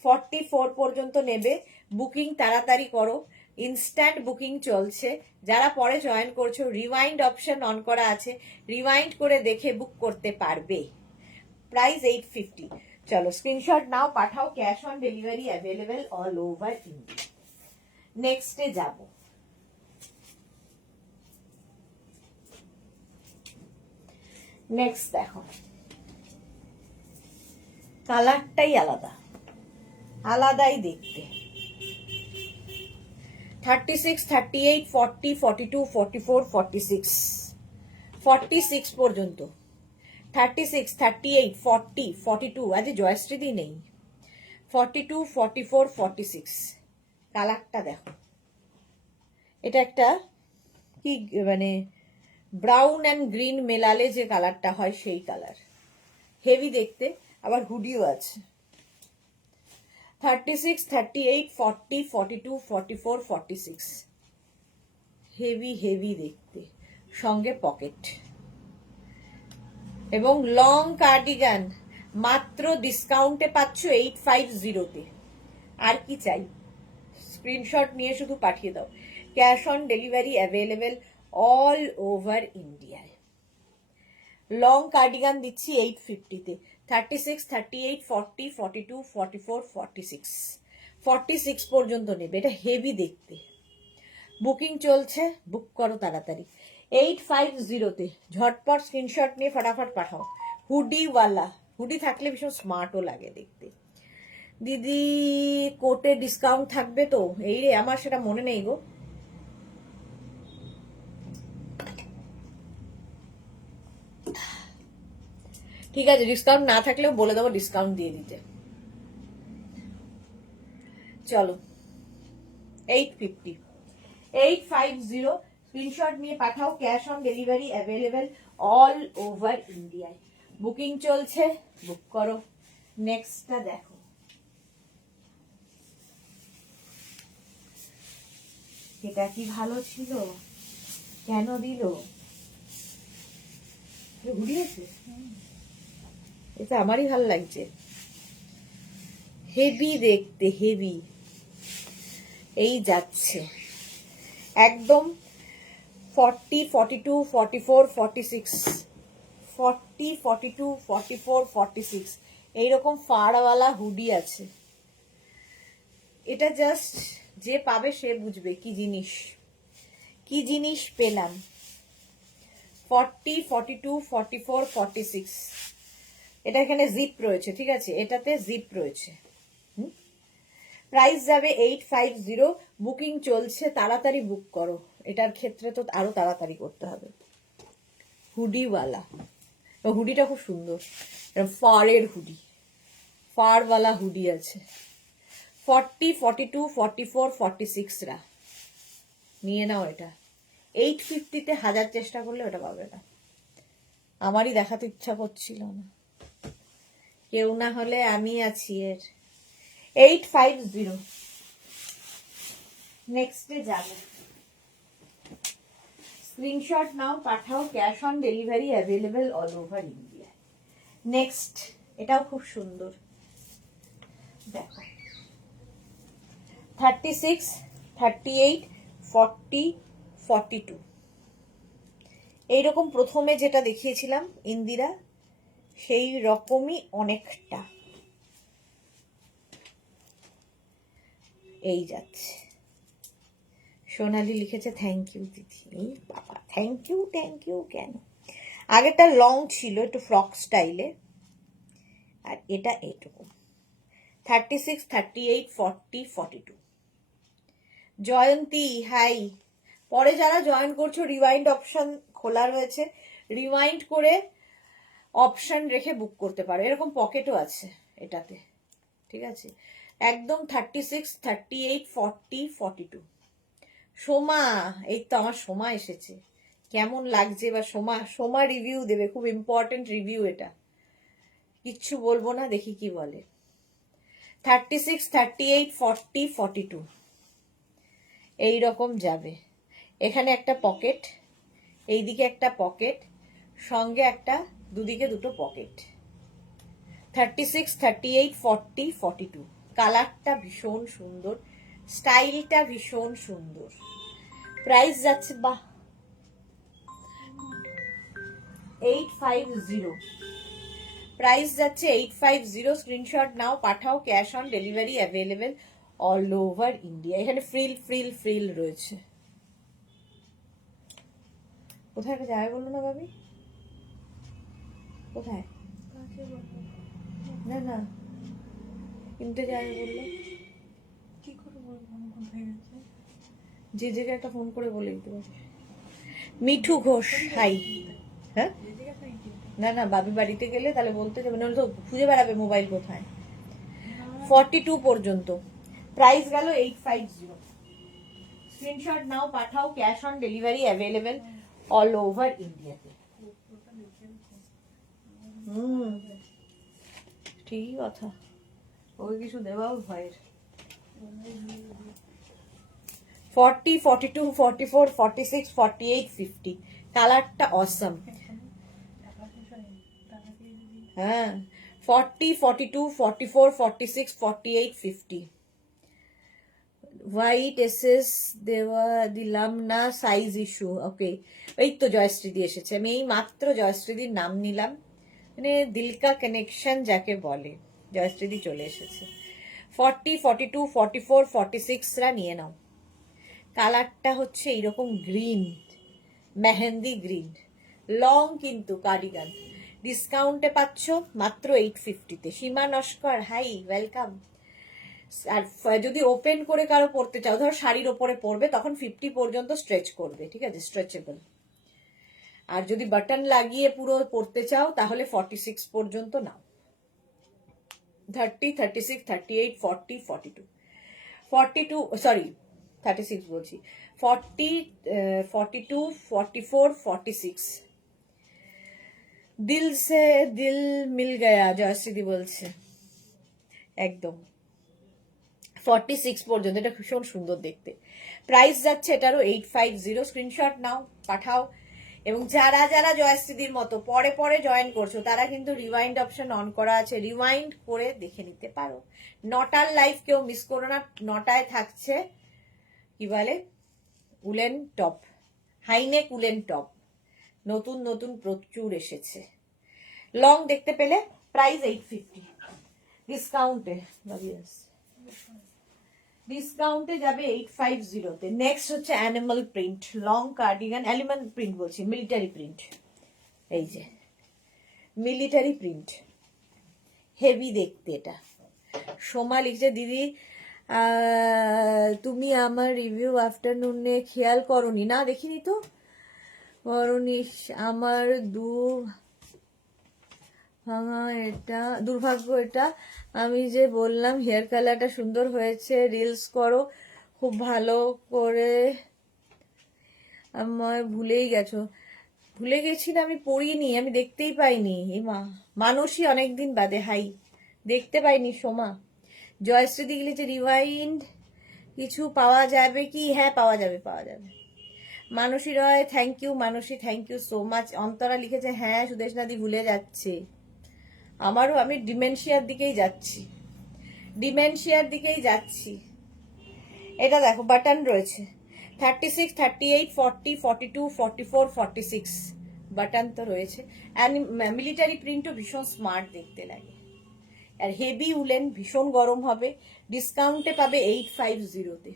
44 পর্যন্ত নেবে। বুকিং তাড়াতাড়ি করো, ইনস্ট্যান্ট বুকিং চলছে। যারা পরে জয়েন করছো, রিওয়াইন্ড অপশন অন করা আছে, রিওয়াইন্ড করে দেখে বুক করতে পারবে। প্রাইস 850। চলো স্ক্রিনশট নাও, পাঠাও। Cash on delivery available all over India. নেক্সটে যাব। নেক্সট দেখো, কালারটাই আলাদা, আলাদাই দেখতে। 36, 38, 40, 42, 44, 46, 46 পর্যন্ত। 36, 38, 40, 42, আজ জয়শ্রীদি নেই। 42, 44, 46 কালারটা দেখো। এটা একটা কি মানে ব্রাউন অ্যান্ড গ্রিন মেলালে যে কালারটা হয় সেই কালার, হেভি দেখতে। আবার হুডিও আছে। 36, 38, 40, 42, 44, 46, হেভি হেভি দেখতে, সঙ্গে পকেট এবং লং কার্ডিগান মাত্র ডিসকাউন্টে পাচ্ছ 850-তে। আর কি চাই? স্ক্রিনশট নিয়ে শুধু পাঠিয়ে দাও। Cash on delivery available all over ইন্ডিয়ায়। লং কার্ডিগান দিচ্ছি 850-তে। 36, 38, 40, 42, 44, 46, 46 পর্যন্ত নেবে। এটা হেভি দেখতে। বুকিং চলছে, বুক করো তাড়াতাড়ি। 850-তে ঝটপট স্ক্রিনশট নিয়ে ফটাফট পাঠাও। হুডিওয়ালা, হুডি থাকলে ভীষণ স্মার্টও লাগে দেখতে। দিদি কোটে ডিসকাউন্ট থাকবে তো? এই রে, আমার সেটা মনে নেই গো। ঠিক আছে, ডিসকাউন্ট না থাকলেও বলে দেবো ডিসকাউন্ট দিয়ে দিতে। চলো 850, 850 স্ক্রিনশট নিয়ে পাঠাও। Cash on delivery available all over ইন্ডিয়ায়। বুকিং চলছে, বুক করো। নেক্সটটা দেখো। এটা কি ভালো ছিল? কেন দিল? ঘুরিয়েছে, এটা আমারই ভালো লাগছে। হেভি দেখতে, হেভি। এই যাচ্ছে একদম 40, 42, 44, 46, 40, 42, 44, 46 এইরকম ফাড়ওয়ালা হুডি আছে। এটা জাস্ট যে পাবে সে বুঝবে কি জিনিস, কি জিনিস পেলাম। 40, 42, 44, 46 এটা এখানে জিপ রয়েছে, ঠিক আছে, এটাতে জিপ রয়েছে। প্রাইস যাবে 850। বুকিং চলছে, তাড়াতাড়ি বুক করো। এটার ক্ষেত্রে তো আরো তাড়াতাড়ি করতে হবে। হুডিওয়ালা, হুডিটা খুব সুন্দর, ফাড়ের হুডি, ফাড়ওয়ালা হুডি আছে। 40, 42, 44, 46 রা নিয়ে নাও। এটা 850-তে হাজার চেষ্টা করলে ওটা পাবে না। আমারই দেখাতে ইচ্ছা করছিল না, কেউ না হলে আমি আছি এর। 850। নেক্সটে যাবে, স্ক্রিনশট নাও, পাঠাও। Cash on delivery available all over India. Next, এটাও খুব সুন্দর, দেখো। 36, 38, 40, 42 এইরকম প্রথমে যেটা দেখিয়েছিলাম ইন্দিরা, সেই রকমই অনেকটা। এই যাচ্ছে। সোনালি লিখেছে থ্যাংক ইউ দিদি। এই বাবা, থ্যাংক ইউ থ্যাংক ইউ কেন? আগেটা লং ছিল একটু ফ্রক স্টাইলে, আর এটা এইটুকু। 36, 38, 40, 42। জয়ন্তী হাই। পরে যারা জয়েন করছো, রিওয়াইন্ড অপশন খোলা রয়েছে, রিওয়াইন্ড করে অপশন রেখে বুক করতে পারো। এরকম পকেটও আছে এটাতে, ঠিক আছে। একদম 36, 38, 40, 42। সোমা, এই তো আমার সোমা এসেছে। কেমন লাগছে? বা সোমা রিভিউ দেবে, খুব ইম্পর্টেন্ট রিভিউ এটা। কিচ্ছু বলবো না, দেখি কি বলে। 36, 38, 40, 42 এইরকম যাবে। এখানে একটা পকেট, এইদিকে একটা পকেট, সঙ্গে একটা, দুদিকে দুটো পকেট। 36, 38, 40, 42 কালারটা ভীষণ সুন্দর, স্টাইলটা ভীষণ সুন্দর। প্রাইস যাচ্ছে বাহ 850। প্রাইস যাচ্ছে 850। স্ক্রিনশট নাও, পাঠাও। Cash on delivery available all over India. এখানে ফ্রিল ফ্রিল ফ্রিল রয়েছে। কোথায় একটা যাবে বললো না ভাবি? কোথায়? না না, কিনতে যাবে বললো। কি করে বলবো কোথায় গেছে? যে জায়গায় একটা ফোন করে বলে দিতে পারে। মিঠু ঘোষ হাই। হ্যাঁ, না না, বাবি বাড়িতে গেলে তাহলে বলতে যাবে, নাহলে তো খুঁজে বেড়াবে মোবাইল কোথায়। 42 পর্যন্ত প্রাইস গেল 850। স্ক্রিনশট নাও, পাঠাও, cash on delivery available all over ইন্ডিয়াতে। ঠিকই কথা, ওকে কিছু দেওয়াও ভয়ের। 40, 42, 44, 46, 48, 50 কালারটা অসম। হ্যাঁ 40, 42, 44, 46, 48, 50 হোয়াইট এসএস দেওয়া দিলাম না, সাইজ ইস্যু। ওকে, এই তো জয়শ্রীদি এসেছে, আমি এই মাত্র জয়শ্রীদির নাম নিলাম, মানে দিলকা কানেকশন যাকে বলে, জয়শ্রীদি চলে এসেছে। 40, 42, 44, 46 রা নিয়ে নাও। কালারটা হচ্ছে এইরকম গ্রিন, মেহেন্দি গ্রিন, লং কিন্তু কার্ডিগান, ডিসকাউন্টে পাচ্ছ মাত্র 850-তে। সীমা নস্কর, হাই, ওয়েলকাম। আর যদি ওপেন করে কারো পরতে চাও, ধরো শাড়ির ওপরে পরবে, তখন 50 পর্যন্ত স্ট্রেচ করবে, ঠিক আছে, স্ট্রেচেবল। আর যদি বাটন লাগিয়ে পুরো পরতে চাও তাহলে 46 পর্যন্ত নাও। 30, 36, 38, 40, 42, 42, সরি 36 বলছি, 40, 42, 44, 46 দিল সে দিল মিল গয়া, জয়শ্রীদি বলছে, একদম 46 পর্যন্ত। এটা ভীষণ সুন্দর দেখতে। প্রাইস যাচ্ছে এটারও 850। স্ক্রিনশট নাও, পাঠাও। এবং যারা যারা জয়শ্রীদির মতো পরে পরে জয়েন করছো, তারা কিন্তু রিওয়াইন্ড অপশন অন করা আছে, রিওয়াইন্ড করে দেখে নিতে পারো। 9টার লাইভ কেউ মিস করো না। 9টায় থাকছে কি বলে woollen top, high neck woollen top, নতুন নতুন প্রচুর এসেছে। লং দেখতে পেলে, প্রাইস 850, ডিসকাউন্টে ডিসকাউন্টে যাবে 850-তে। নেক্সট হচ্ছে animal print long cardigan, animal print বলছি, মিলিটারি প্রিন্ট। এই যে মিলিটারি প্রিন্ট, হেভি দেখতে এটা। সোমা লিখছে, দিদি তুমি আমার রিভিউ আফটারনুনে খেয়াল করনি? না, দেখিনি তো, করনি। আমার দুর্ভাগ্য এটা। আমি যে বললাম হেয়ার কালারটা সুন্দর হয়েছে, রিলস করো খুব ভালো করে, আমায় ভুলেই গেছো। ভুলে গেছি না, আমি পড়িনি, আমি দেখতেই পাইনি। মানুষই অনেকদিন বাদে, হাই, দেখতে পাইনি। সোমা, জয়শ্রী লিখেছে রিওয়াইন্ড কিছু পাওয়া যাবে কি? হ্যাঁ, পাওয়া যাবে, পাওয়া যাবে। Mansi Roy, thank you Mansi, thank you so much. Antara লিখেছে, হ্যাঁ সুদেশনাদি ভুলে যাচ্ছে। আমারও, আমি ডিমেনশিয়ার দিকেই যাচ্ছি, ডিমেনশিয়ার দিকেই যাচ্ছি। এটা দেখো, বাটন রয়েছে 36, 38, 40, 42, 44, 46 বাটন তো রয়েছে। মিলিটারি প্রিন্টও ভীষণ স্মার্ট দেখতে লাগে। আর হেভি উলেন, ভীষণ গরম হবে। ডিসকাউন্টে পাবে 850-তে।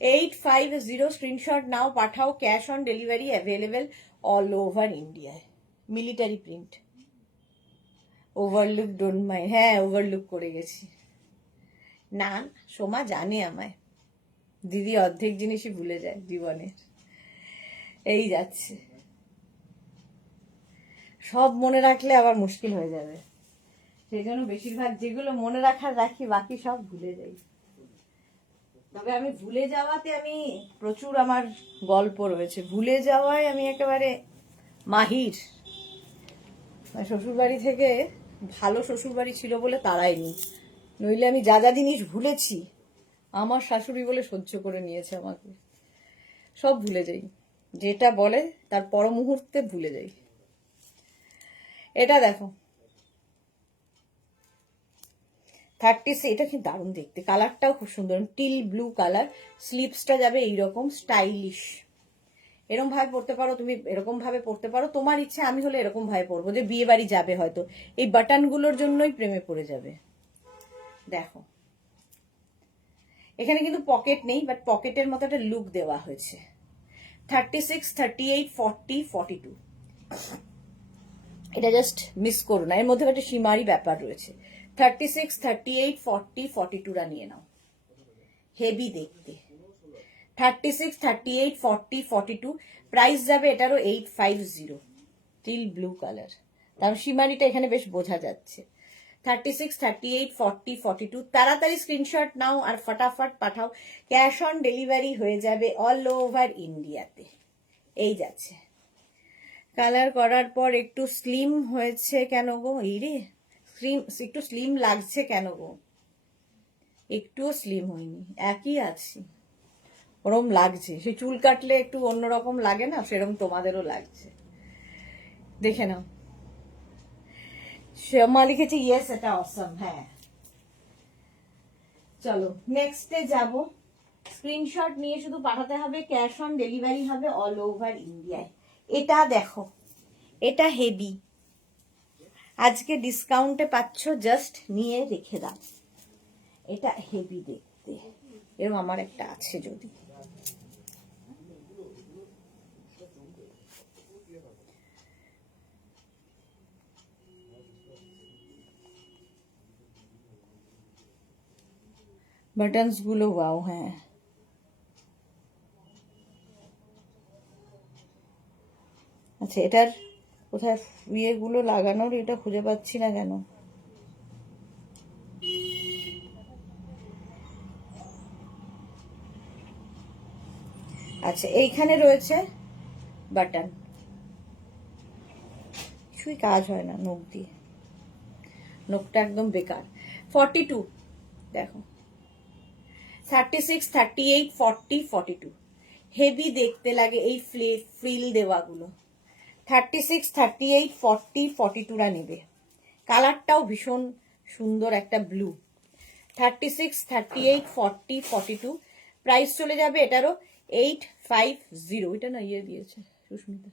850, স্ক্রিনশট নাও, পাঠাও, cash on delivery available all over ইন্ডিয়ায়। Military print, overlook don't mind. হ্যাঁ, ওভারলুক করে গেছি। না, সোমা জানে আমায়, দিদি অর্ধেক জিনিসই ভুলে যায় জীবনের। এই যাচ্ছে, সব মনে রাখলে আবার মুশকিল হয়ে যাবে, সেই জন্য বেশিরভাগ যেগুলো মনে রাখার রাখি, বাকি সব ভুলে যাই। তবে আমি ভুলে যাওয়াতে আমি প্রচুর, আমার গল্প রয়েছে ভুলে যাওয়ায়, আমি একেবারে মাহির। শ্বশুরবাড়ি থেকে ভালো শ্বশুরবাড়ি ছিল বলে তাড়াইনি, নইলে আমি যা যা জিনিস ভুলেছি, আমার শাশুড়ি বলে সহ্য করে নিয়েছে আমাকে, সব ভুলে যাই, যেটা বলে তার পর মুহূর্তে ভুলে যাই। এটা দেখো 30, এটা কি দারুণ দেখতে, কালারটাও খুব সুন্দর, টিল ব্লু কালার। স্লিপসটা যাবে এইরকম স্টাইলিশ, এরকম ভাবে পড়তে পারো তুমি, এরকম ভাবে পড়তে পারো, তোমার ইচ্ছে। আমি হলে এরকম ভাবে পড়বো, যে বিয়ে বাড়ি যাবে হয়তো, এই বাটনগুলোর জন্যই প্রেমে পড়ে যাবে। দেখো, এখানে কিন্তু পকেট নেই, বাট পকেটের মতো একটা লুক দেওয়া হয়েছে। 36, 38, 40, 42, এটা জাস্ট মিস করো না, এর মধ্যে একটা সীমারি ব্যাপার রয়েছে। 36, 38, 40, 42 নিয়ে নাও, হেভি দেখতে। 36, 38, 40, 42, প্রাইস যাবে এটারও 850, টিল ব্লু কালার, তার সীমারিটা এখানে বেশ বোঝা যাচ্ছে। 36, 38, 40, 42 তাড়াতাড়ি স্ক্রিনশট নাও আর ফটাফট পাঠাও। ক্যাশ অন ডেলিভারি হয়ে যাবে অল ওভার ইন্ডিয়াতে। এই যাচ্ছে। কালার করার পর একটু স্লিম হয়েছে কেন গো? এই রে একটু স্লিম লাগছে কেন গো? একটুও স্লিম হয়নি, একই আছি, ওরম লাগছে। সে চুল কাটলে একটু অন্যরকম লাগে না, সেরকম তোমাদেরও লাগছে। দেখে নাও। শ্যামা লিখেছে ইয়েস, এটা অসম। হ্যাঁ, চলো নেক্সটে যাব। স্ক্রিনশট নিয়ে শুধু পাঠাতে হবে, ক্যাশ অন ডেলিভারি হবে অল ওভার ইন্ডিয়ায়। এটা দেখো, এটা হেভি, আজকে ডিসকাউন্টে পাচ্ছ, জাস্ট নিয়ে রেখে দাও। এটা হেভি দেখতে, এরকম আমার একটা আছে যদি। বাটনস গুলো ওয়াও। হ্যাঁ, আচ্ছা, এটার কোথায় ইয়েগুলো লাগানোর, এটা খুঁজে পাচ্ছি না কেন। আচ্ছা, এইখানে রয়েছে বাটন, কিছুই কাজ হয় না নখ দিয়ে, নখটা একদম বেকার। 42 দেখো, 36, 38, 40, 42 হেভি দেখতে লাগে এই ফ্রিল দেওয়াগুলো। 36, 38, 40, 42রা নেবে। কালারটাও ভীষণ সুন্দর, একটা ব্লু। 36, 38, 40, 42 প্রাইস চলে যাবে এটারও 850। এটা না ইয়ে দিয়েছে সুস্মিতা,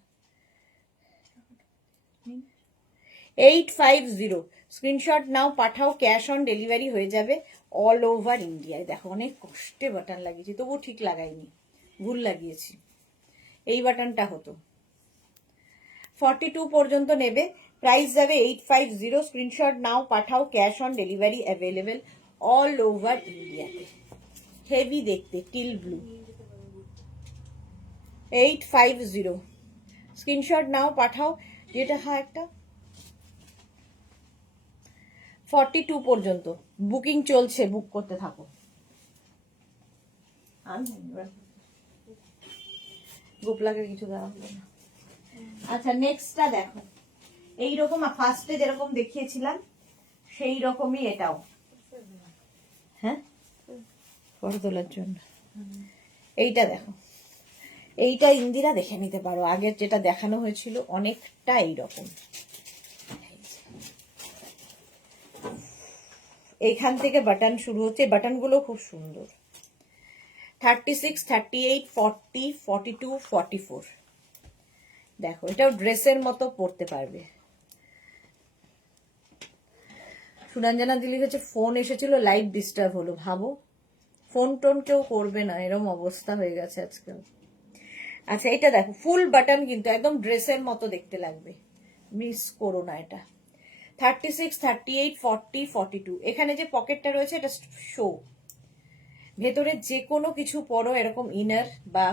850। স্ক্রিনশট নাও, পাঠাও, ক্যাশ অন ডেলিভারি হয়ে যাবে অল ওভার ইন্ডিয়ায়। দেখো অনেক কষ্টে বাটন লাগিয়েছি, তবুও ঠিক লাগাইনি, ভুল লাগিয়েছি। এই বাটনটা হতো। 42 পর্যন্ত নেবে, প্রাইস যাবে 850। স্ক্রিনশট নাও, পাঠাও, cash on delivery available all over ইন্ডিয়াতে। হেভি দেখতে, টিল ব্লু। 850 স্ক্রিনশট নাও, পাঠাও। যেটা হয় একটা 42 পর্যন্ত বুকিং চলছে, বুক করতে থাকো। গোপলাকে কিছু দেওয়া হলো না। আচ্ছা, নেক্সটটা দেখো, এইরকম ফার্স্টে যেরকম দেখিয়েছিলাম সেই রকমই এটাও। হ্যাঁ, ফটো তোলার জন্য। এইটা দেখো, এইটা ইন্দিরা দেখে নিতে পারো, আগের যেটা দেখানো হয়েছিল অনেকটা এইরকম। এইখান থেকে বাটন শুরু হচ্ছে, বাটনগুলো খুব সুন্দর। 36, 38, 40, 42, 44 দেখো, এটাও ড্রেসের মতো পরতে পারবে। সুরঞ্জনা দিলি হচ্ছে ফোন এসেছিল, লাইভ ডিস্টার্ব হলো। ভাবো, ফোন টোন কেউ করবে না, এরকম অবস্থা হয়ে গেছে আজকাল। আচ্ছা, এটা দেখো, ফুল বাটন কিন্তু একদম ড্রেসের মতো দেখতে লাগবে, মিস করো না এটা। 36, 38, 40, 42 এখানে যে পকেটটা রয়েছে এটা শো, ভেতরে যে কোনো কিছু পরো, এরকম ইনার বা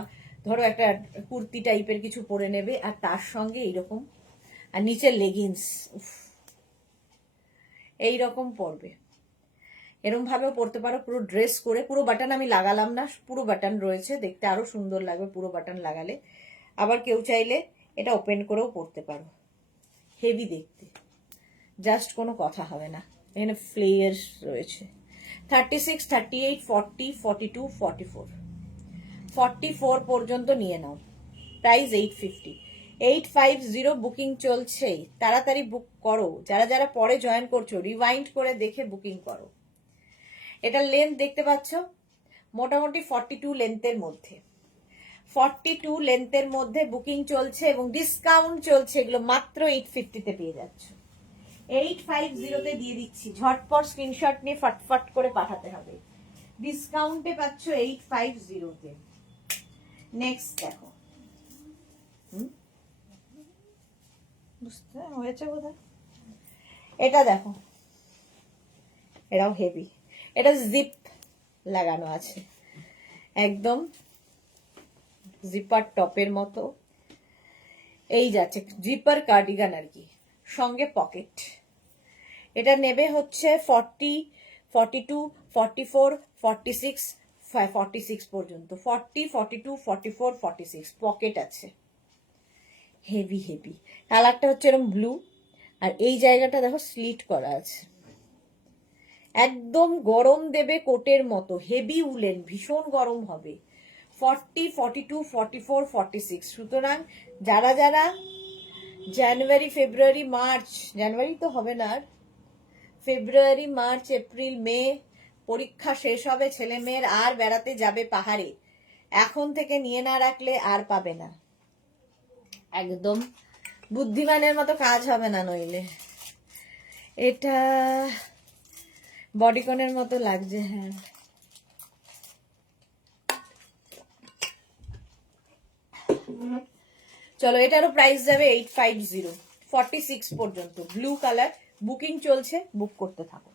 ধরো একটা কুর্তি টাইপের কিছু পরে নেবে, আর তার সঙ্গে এইরকম, আর নিচে লেগিংস, এইরকম পরবে। এরকম ভাবেও পরতে পারো, পুরো ড্রেস করে। পুরো বাটন আমি লাগালাম না, পুরো বাটন রয়েছে, দেখতে আরো সুন্দর লাগবে পুরো বাটন লাগালে। আবার কেউ চাইলে এটা ওপেন করেও পরতে পারো, হেভি দেখতে, জাস্ট কোনো কথা হবে না। এখানে ফ্লেয়ার্স রয়েছে। 36, 38, 40, 42, 44 44 পর্যন্ত নিয়ে নাও, প্রাইস 850। 850 বুকিং চলছেই, তাড়াতাড়ি বুক করো। যারা যারা পরে জয়েন করছো, রিওয়াইন্ড করে দেখে বুকিং করো। এটার লেন্থ দেখতে পাচ্ছ, মোটামুটি 42 লেন্থের মধ্যে। 42 লেন্থের মধ্যে বুকিং চলছে এবং ডিসকাউন্ট চলছে, এগুলো মাত্র 850-তে পেয়ে যাচ্ছ। 850-তে দিয়ে দিচ্ছি, ঝটপট স্ক্রিনশট নিয়ে ফটফট করে পাঠাতে হবে। ডিসকাউন্টে পাচ্ছ 850-তে। নেক্সট দেখো, বুঝতে হয়েছে বোধহয়। এটা দেখো, এটাও হেভি, এটা জিপ লাগানো আছে, একদম জিপার টপের মতো। এই যাচ্ছে জিপার কার্ডিগান আর কি, সঙ্গে পকেট। এটা নেবে হচ্ছে 40, 42, 44, 46, 46 পর্যন্ত। 40, 42, 44, 46 পকেট আছে। হেভি হেভি কালারটা হচ্ছে এরকম ব্লু, আর এই জায়গাটা দেখো স্লিট করা আছে। একদম গরম দেবে কোটের মতো, হেভি উলেন, ভীষণ গরম হবে। 40, 42, 44, 46। সুতরাং যারা যারা জানুয়ারি, ফেব্রুয়ারি, মার্চ, জানুয়ারি তো হবে না আর, ফেব্রুয়ারি, মার্চ, এপ্রিল, মে পরীক্ষা শেষ হবে ছেলে মেয়ের, আর বেড়াতে যাবে পাহাড়ে, এখন থেকে নিয়ে না রাখলে আর পাবে না। একদম বুদ্ধিমানের মতো কাজ হবে না নইলে। এটা বডিকনের মতো লাগছে। হ্যাঁ, চলো এটারও প্রাইস যাবে 850, 46 পর্যন্ত। ব্লু কালার, বুকিং চলছে, বুক করতে থাকো।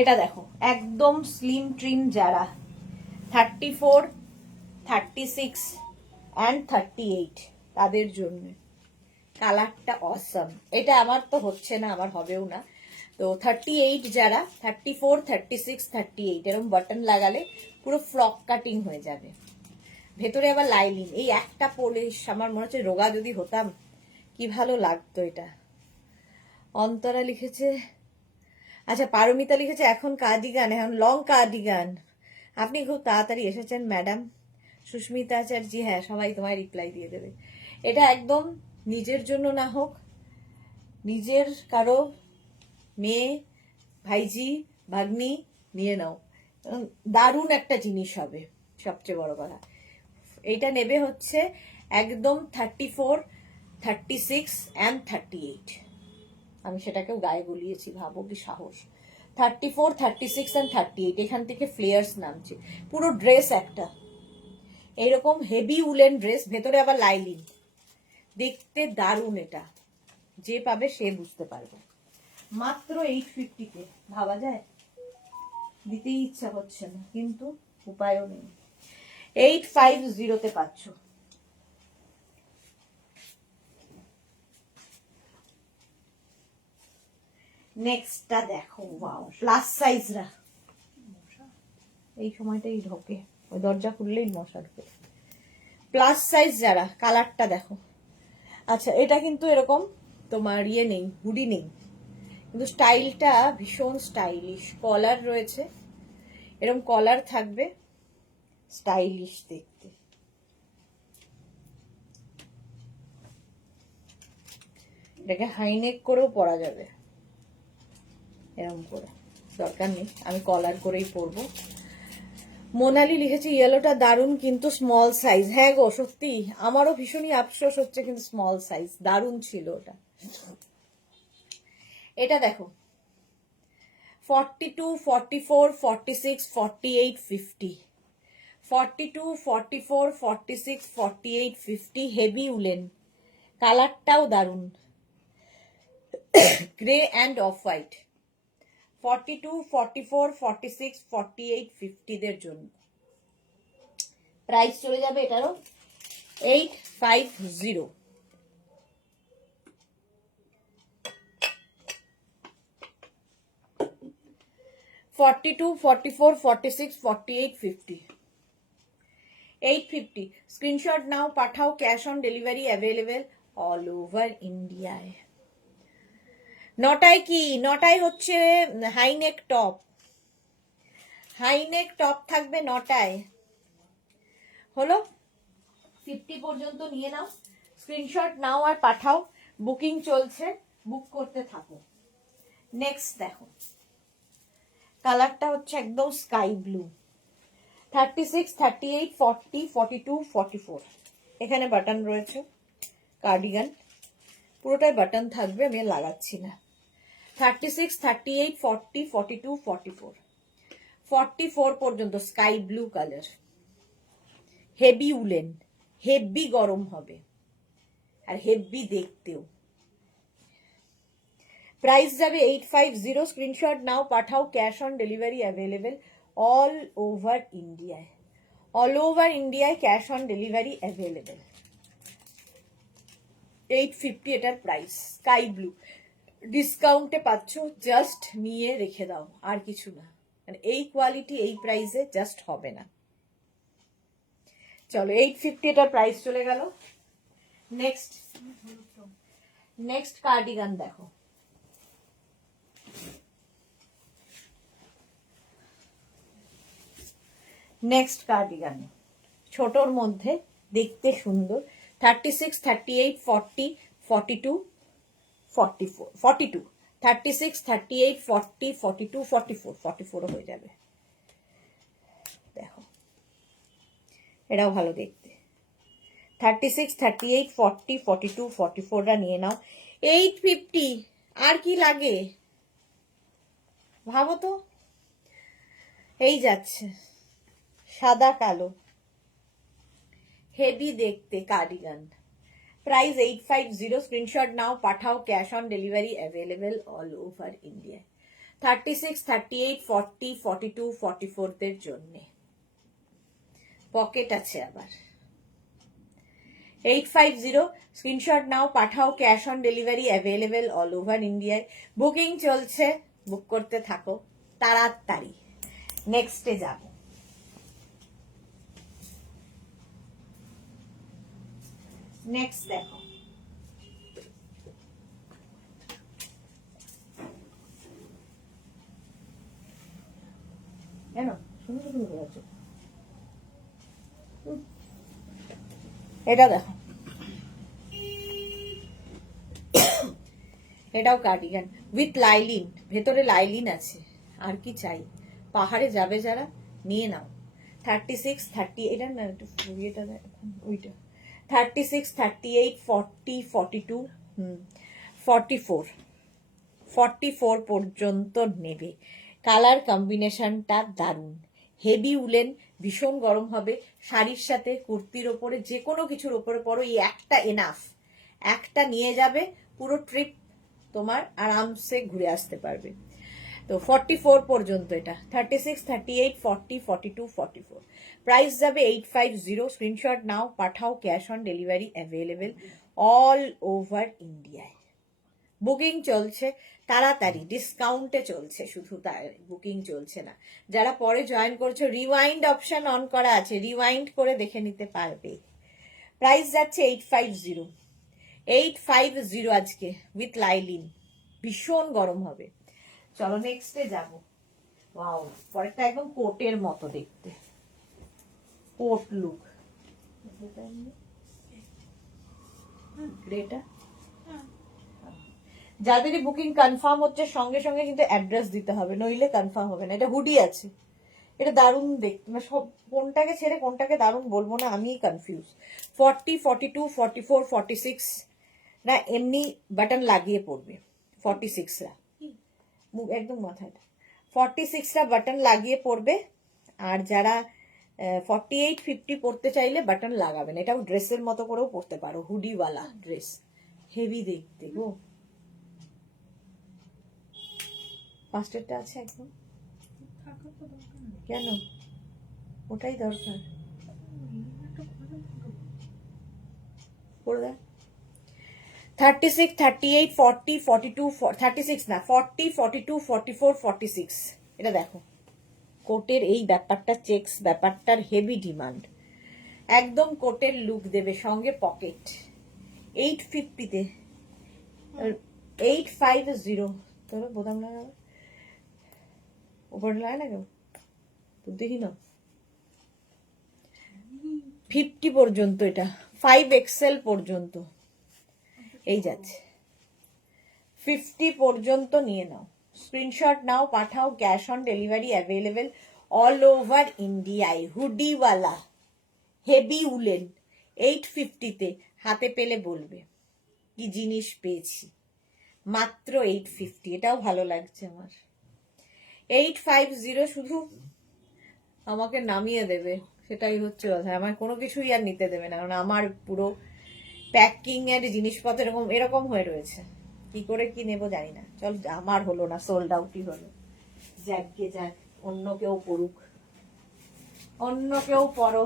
এটা দেখো একদম স্লিম ট্রিম, যারা 34, 36 অ্যান্ড 38 তাদের জন্য কালারটা অসম। এটা আমার তো হচ্ছে না, আমার হবেও না। তো 38 যারা, 34, 36, 38 এরকম বাটন লাগালে পুরো ফ্রক কাটিং হয়ে যাবে। ভেতরে আবার লাইলিন, এই একটা পরে আমার মনে হচ্ছে রোগা যদি হতাম কি ভালো লাগতো এটা। অন্তরা লিখেছে, আচ্ছা পারমিতা লিখেছে এখন কার্ডিগান, এখন লং কার্ডিগান। আপনি খুব তাড়াতাড়ি এসেছেন ম্যাডাম। সুস্মিতা আচার্যি, হ্যাঁ সবাই তোমায় রিপ্লাই দিয়ে দেবে। এটা একদম নিজের জন্য না হোক, নিজের কারো মেয়ে, ভাইজি, ভাগ্নি নিয়ে নাও, দারুণ একটা জিনিস হবে। সবচেয়ে বড় কথা, এইটা নেবে হচ্ছে একদম 34, 36 অ্যান্ড 38। আমি সেটাকেও গায়ে গলিয়েছি, ভাবো কি সাহস। 34, 36 অ্যান্ড 38, এখান থেকে ফ্লেয়ার্স নামছে। পুরো ড্রেস একটা এইরকম হেভি উলেন ড্রেস, ভেতরে আবার লাইলিন, দেখতে দারুণ। এটা যে পাবে সে বুঝতে পারবে। মাত্র 850-তে, ভাবা যায়? দিতেই ইচ্ছা হচ্ছে না, কিন্তু উপায়ও নেই। 850-তে পাচ্ছ। নেক্সটটা দেখো, ওয়াও, প্লাস সাইজরা এই সময়টাই ঢোকে, ওই দরজা খুললেই মশা ঢোকে। প্লাস সাইজ যারা, কালারটা দেখো। আচ্ছা এটা কিন্তু এরকম তোমার ইয়ে নেই, হুডি নেই, কিন্তু স্টাইলটা ভীষণ স্টাইলিশ। কলার রয়েছে, এরকম কলার থাকবে, স্টাইলিশ দেখতে। এটাকে হাইনেক করেও পরা যাবে, এরকম করে, দরকার নেই, আমি কলার করেই পরবো। মোনালি লিখেছে ইয়েলোটা দারুণ কিন্তু স্মল সাইজ। হ্যাঁ গো সত্যি, আমারও ভীষণই আফসোস হচ্ছে, কিন্তু স্মল সাইজ দারুণ ছিল ওটা। এটা দেখো 42, 44, 46, 48, 50, 42, 44, 46, 48, 50 হেভি উলেন, কালারটাও দারুণ, গ্রে অ্যান্ড অফ হোয়াইট। 42, 44, 46, 48, 50 দের জন্য প্রাইস চলে যাবে এটারও 850। $42, $44, $46, $48, $50, $850। স্ক্রিনশট নাও, পাঠাও, cash on delivery available all over ইন্ডিয়ায়। নটায় কি? নটায় হচ্ছে হাইনেক টপ, হাইনেক টপ থাকবে নটায়। হলো 50 পর্যন্ত নিয়ে নাও, স্ক্রিনশট নাও আর পাঠাও, বুকিং চলছে, বুক করতে থাকো। নেক্সট দেখো, কালারটা হচ্ছে একদম স্কাই ব্লু। 36, 38, 40, 42, 44 এখানে বাটন রয়েছে। কার্ডিগান পুরোটাই বাটন থাকবে, আমি লাগাচ্ছি না। 36, 38, 40, 42, 44, 44 পর্যন্ত sky blue colour, heavy woollen, heavy গরম হবে আর হেভি দেখতেও। প্রাইস যাবে 850। স্ক্রিনশট নাও, পাঠাও, cash on delivery available all over ইন্ডিয়ায়, অল ওভার ইন্ডিয়ায় ক্যাশ অন ডেলিভারি অ্যাভেলেবেল। 850 এটার প্রাইস, স্কাই ব্লু, ডিসকাউন্টে পাচ্ছ, জাস্ট নিয়ে রেখে দাও, আর কিছু না। মানে এই কোয়ালিটি এই প্রাইসে জাস্ট হবে না। চলো 850 এটার প্রাইস চলে গেল। নেক্সট কার্ডিগান দেখো। নেক্সট কার্ডিগান ছোটর মধ্যে, দেখতে সুন্দর, 36, 38, 40, 42, 44, 42, 36, 38, 40, 42, 44, 44 হয়ে যাবে। দেখো এটাও ভালো দেখতে। 36, 38, 40, 42, 44টা নিয়ে নাও। 850 আর কি লাগে ভাবো তো। এই যাচ্ছে সাদা কালো, হেভি দেখতে কার্ডিগান, প্রাইস 850। স্ক্রিনশট নাও, পাঠাও, cash on delivery available all over India. 36, 38, 40, 42, 44 দের জন্য পকেট আছে আবার। 850 স্ক্রিনশট নাও, পাঠাও, cash on delivery available all over ইন্ডিয়ায়। বুকিং চলছে, বুক করতে থাকো তাড়াতাড়ি। নেক্সটে যাব। নেক্সট দেখো, কেন সুন্দর সুন্দর আছে এটা দেখো। এটাও কার্ডিগান উইথ লাইলিন, ভেতরে লাইলিন আছে, আর কি চাই। পাহাড়ে যাবে যারা নিয়ে নাও। 36, 30, এটা না এটা ওইটা 36, 38, 40, 42, 44, 44 পর্যন্ত নেবে। কালার কম্বিনেশনটা দারুণ, হেভি উলেন, ভীষণ গরম হবে। শাড়ির সাথে, কুর্তির ওপরে, যে কোনো কিছুর ওপরে পরো, এই একটা এনাফ। একটা নিয়ে যাবে, পুরো ট্রিপ তোমার আরামসে ঘুরে আসতে পারবে। তো 44 পর্যন্ত এটা। 36, 38, 40, 42, 44, প্রাইস যাবে 850। স্ক্রিনশট নাও, পাঠাও, cash on delivery available all over ইন্ডিয়ায়। বুকিং চলছে তাড়াতাড়ি, ডিসকাউন্টে চলছে, শুধু তাই বুকিং চলছে না। যারা পরে জয়েন করছো, রিওয়াইন্ড অপশন অন করা আছে, রিওয়াইন্ড করে দেখে নিতে পারবে। প্রাইস যাচ্ছে 850, 850 আজকে উইথ লাইলিন, ভীষণ গরম হবে। চলো নেক্সটে যাব। ওয়াও, পরেরটা একদম কোটের মতো দেখতে, কোট লুক। গ্রেটা যাদেরই বুকিং কনফার্ম হচ্ছে, সঙ্গে সঙ্গে কিন্তু অ্যাড্রেস দিতে হবে, নইলে কনফার্ম হবে না। এটা হুডি আছে, এটা দারুণ দেখতে, মানে সব কোনটাকে ছেড়ে কোনটাকে দারুণ বলবো না, আমি কনফিউজ। 40, 42, 44, 46 না এমনি বাটন লাগিয়ে পড়বে। 46রা একদম মাথায়, 46টা বাটন লাগিয়ে পড়বে। আর যারা 48, 50 পড়তে চাইলে বাটন লাগাবেন। এটাও ড্রেসের মতো করেও পড়তে পারো, হুডিওয়ালা ড্রেস, হেভি দেখতে গো। ফার্স্টেরটা আছে একদম, কেন ওটাই দরকার করে দেয়। 36, 38, 40, 42, 36 না 40, 42, 44, 46, এটা দেখো। কোটের এই ব্যাপারটা, চেক্স ব্যাপারটার হেভি ডিমান্ড, একদম কোটের লুক দেবে, সঙ্গে পকেট। 850-তে, 850 তোর বোতাম লাগাবে, উপরে লাগে না কেউ, দেখি না। 50 পর্যন্ত, এটা 5XL পর্যন্ত এই যাচ্ছে। 50 পর্যন্ত নিয়ে নাও, স্ক্রিনশট নাও, পাঠাও, cash on delivery available all over ইন্ডিয়ায়। হুডিওয়ালা হেভি উলেন, 850-তে হাতে পেলে বলবে কি জিনিস পেয়েছি, মাত্র 850। এটাও ভালো লাগছে আমার। 850 শুধু আমাকে নামিয়ে দেবে, সেটাই হচ্ছে কথা। আমার কোনো কিছুই আর নিতে দেবে না, কারণ আমার পুরো প্যাকিং এর জিনিসপত্র এরকম এরকম হয়ে রয়েছে। কি করে কি নেবো জানি না। চল, আমার হলো না, সোল্ড আউটই হলো। যাক, অন্য কেউ পড়ুক। অন্য কেউ পরো,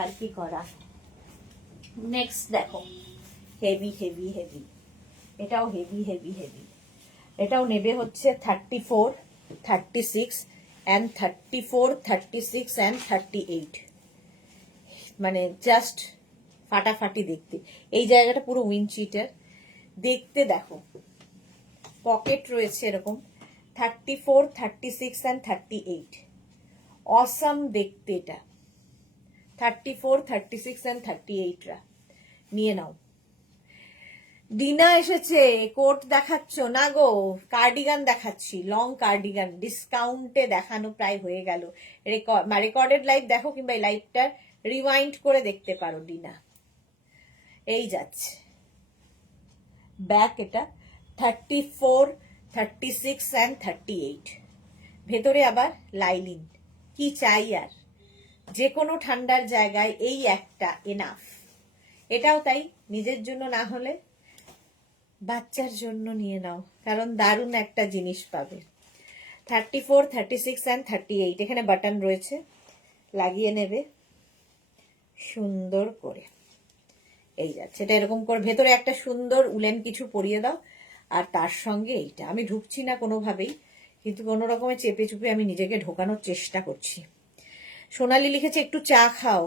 আর কি করা। নেক্সট দেখো, হেভি হেভি হেভি, এটাও হেভি হেভি হেভি। এটাও নেবে হচ্ছে 34, 36 অ্যান্ড 34, 36 অ্যান্ড 38। মানে জাস্ট ফাটাফাটি দেখতে। এই জায়গাটা পুরো উইন্ডচিটার দেখতে, দেখো পকেট রয়েছে এরকম 34, 36 অ্যান্ড 38। অসাম দেখতে এটা। 34, 36 অ্যান্ড 38 রা নিয়ে নাও। ডিনা এসেছে, কোট দেখাচ্ছ না গো, কার্ডিগান দেখাচ্ছি, লং কার্ডিগান ডিসকাউন্টে দেখানো প্রায় হয়ে গেল। রেকর্ডেড লাইভ দেখো, কিংবা এই লাইভটা রিওয়াইন্ড করে দেখতে পারো। ডিনা এই যাচ্ছে ব্যাক, এটা 34, 36 অ্যান্ড 38। ভেতরে আবার লাইলিন, কি চাই আর। যে কোনো ঠান্ডার জায়গায় এই একটা এনাফ। এটাও তাই, নিজের জন্য না হলে বাচ্চার জন্য নিয়ে নাও, কারণ দারুণ একটা জিনিস পাবে। 34, 36 অ্যান্ড 38, এখানে বাটন রয়েছে, লাগিয়ে নেবে সুন্দর করে। এই যাচ্ছে, এটা এরকম করে ভেতরে একটা সুন্দর উলেন কিছু পরিয়ে দাও, আর তার সঙ্গে এইটা। আমি ঢুকছি না কোনোভাবেই, কিন্তু কোনো রকমে চেপে চুপে আমি নিজেকে ঢোকানোর চেষ্টা করছি। সোনালি লিখেছে একটু চা খাও,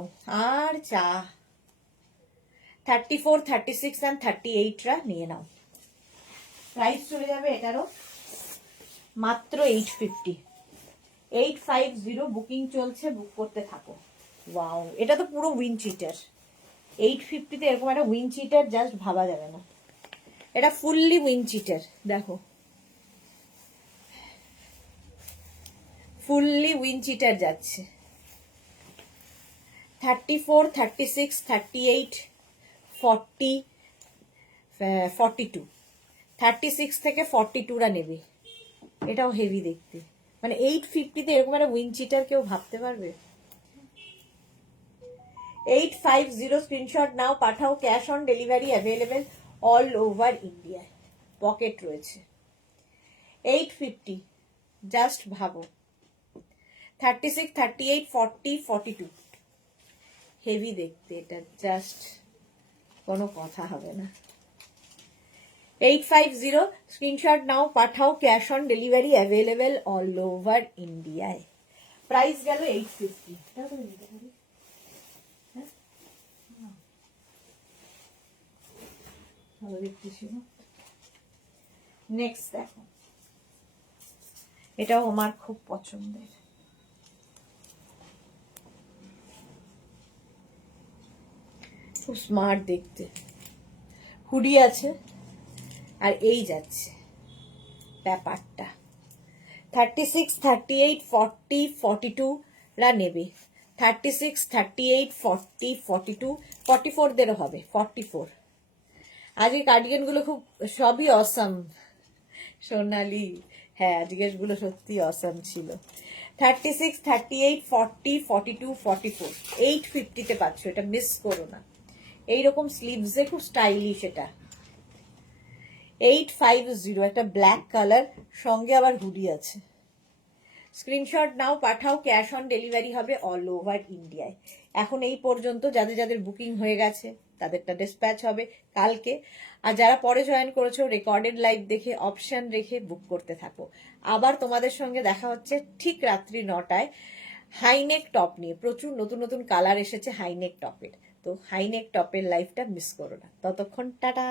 আর চা। 34, 36 অ্যান্ড 38 রা নিয়ে নাও। প্রাইস চলে যাবে এটারও মাত্র 850। 850 বুকিং চলছে, বুক করতে থাকো। ওয়াও, এটা তো পুরো উইন্ডচিটার। 850-তে এরকম একটা উইন্ডচিটার জাস্ট ভাবা যাবে না। এটা ফুললি উইন্ডচিটার, দেখো ফুললি উইন্ডচিটার যাচ্ছে। 34, 36, 38, 40, 42। 36 থেকে 42 রা নেবে। এটাও হেভি দেখতে। মানে 850-তে এরকম একটা উইন্ডচিটার কেউ ভাবতে পারবে? 850 স্ক্রিনশট নাও, পাঠাও। Cash on delivery available all over India. Pocket রয়েছে। 850, জাস্ট ভাবো। 36, 38, 40, 42, হেভি দেখতে। এটা জাস্ট কোনো কথা হবে না। 850 স্ক্রিনশট নাও, পাঠাও। Cash on delivery available all over ইন্ডিয়ায়। প্রাইস গেল 850। ভালো দেখতে ছিল। নেক্সট দেখো, এটাও আমার খুব পছন্দের। খুব স্মার্ট দেখতে, হুডি আছে, আর এই যাচ্ছে ব্যাপারটা। 36, 38, 40, 42 রা নেবে। 36, 38, 40, 42, 44 দেরও হবে। 44। আজকে কার্ডিগান গুলো খুব সবই অসাম সোনালি। হ্যাঁ, আজকের গুলো সত্যি অসাম ছিল। 36, 38, 40, 42, 44, 850-তে পাচ্ছ। এটা মিস করো না। এইরকম স্লিভসে খুব স্টাইলিশ এটা। 850, একটা ব্ল্যাক কালার, সঙ্গে আবার হুডি আছে। স্ক্রিনশট নাও, পাঠাও। ক্যাশ অন ডেলিভারি হবে অল ওভার ইন্ডিয়ায়। এখন এই পর্যন্ত যাদের যাদের বুকিং হয়ে গেছে তাদেরটা ডিসপ্যাচ হবে কালকে। আর যারা পরে জয়েন করেছো, রেকর্ডেড লাইভ দেখে অপশন রেখে বুক করতে থাকো। আবার তোমাদের সঙ্গে দেখা হচ্ছে ঠিক রাত্রি 9টায় হাইনেক টপ নিয়ে। প্রচুর নতুন নতুন কালার এসেছে হাইনেক টপের, তো হাইনেক টপের লাইভটা মিস করো না। ততক্ষণ টাটা।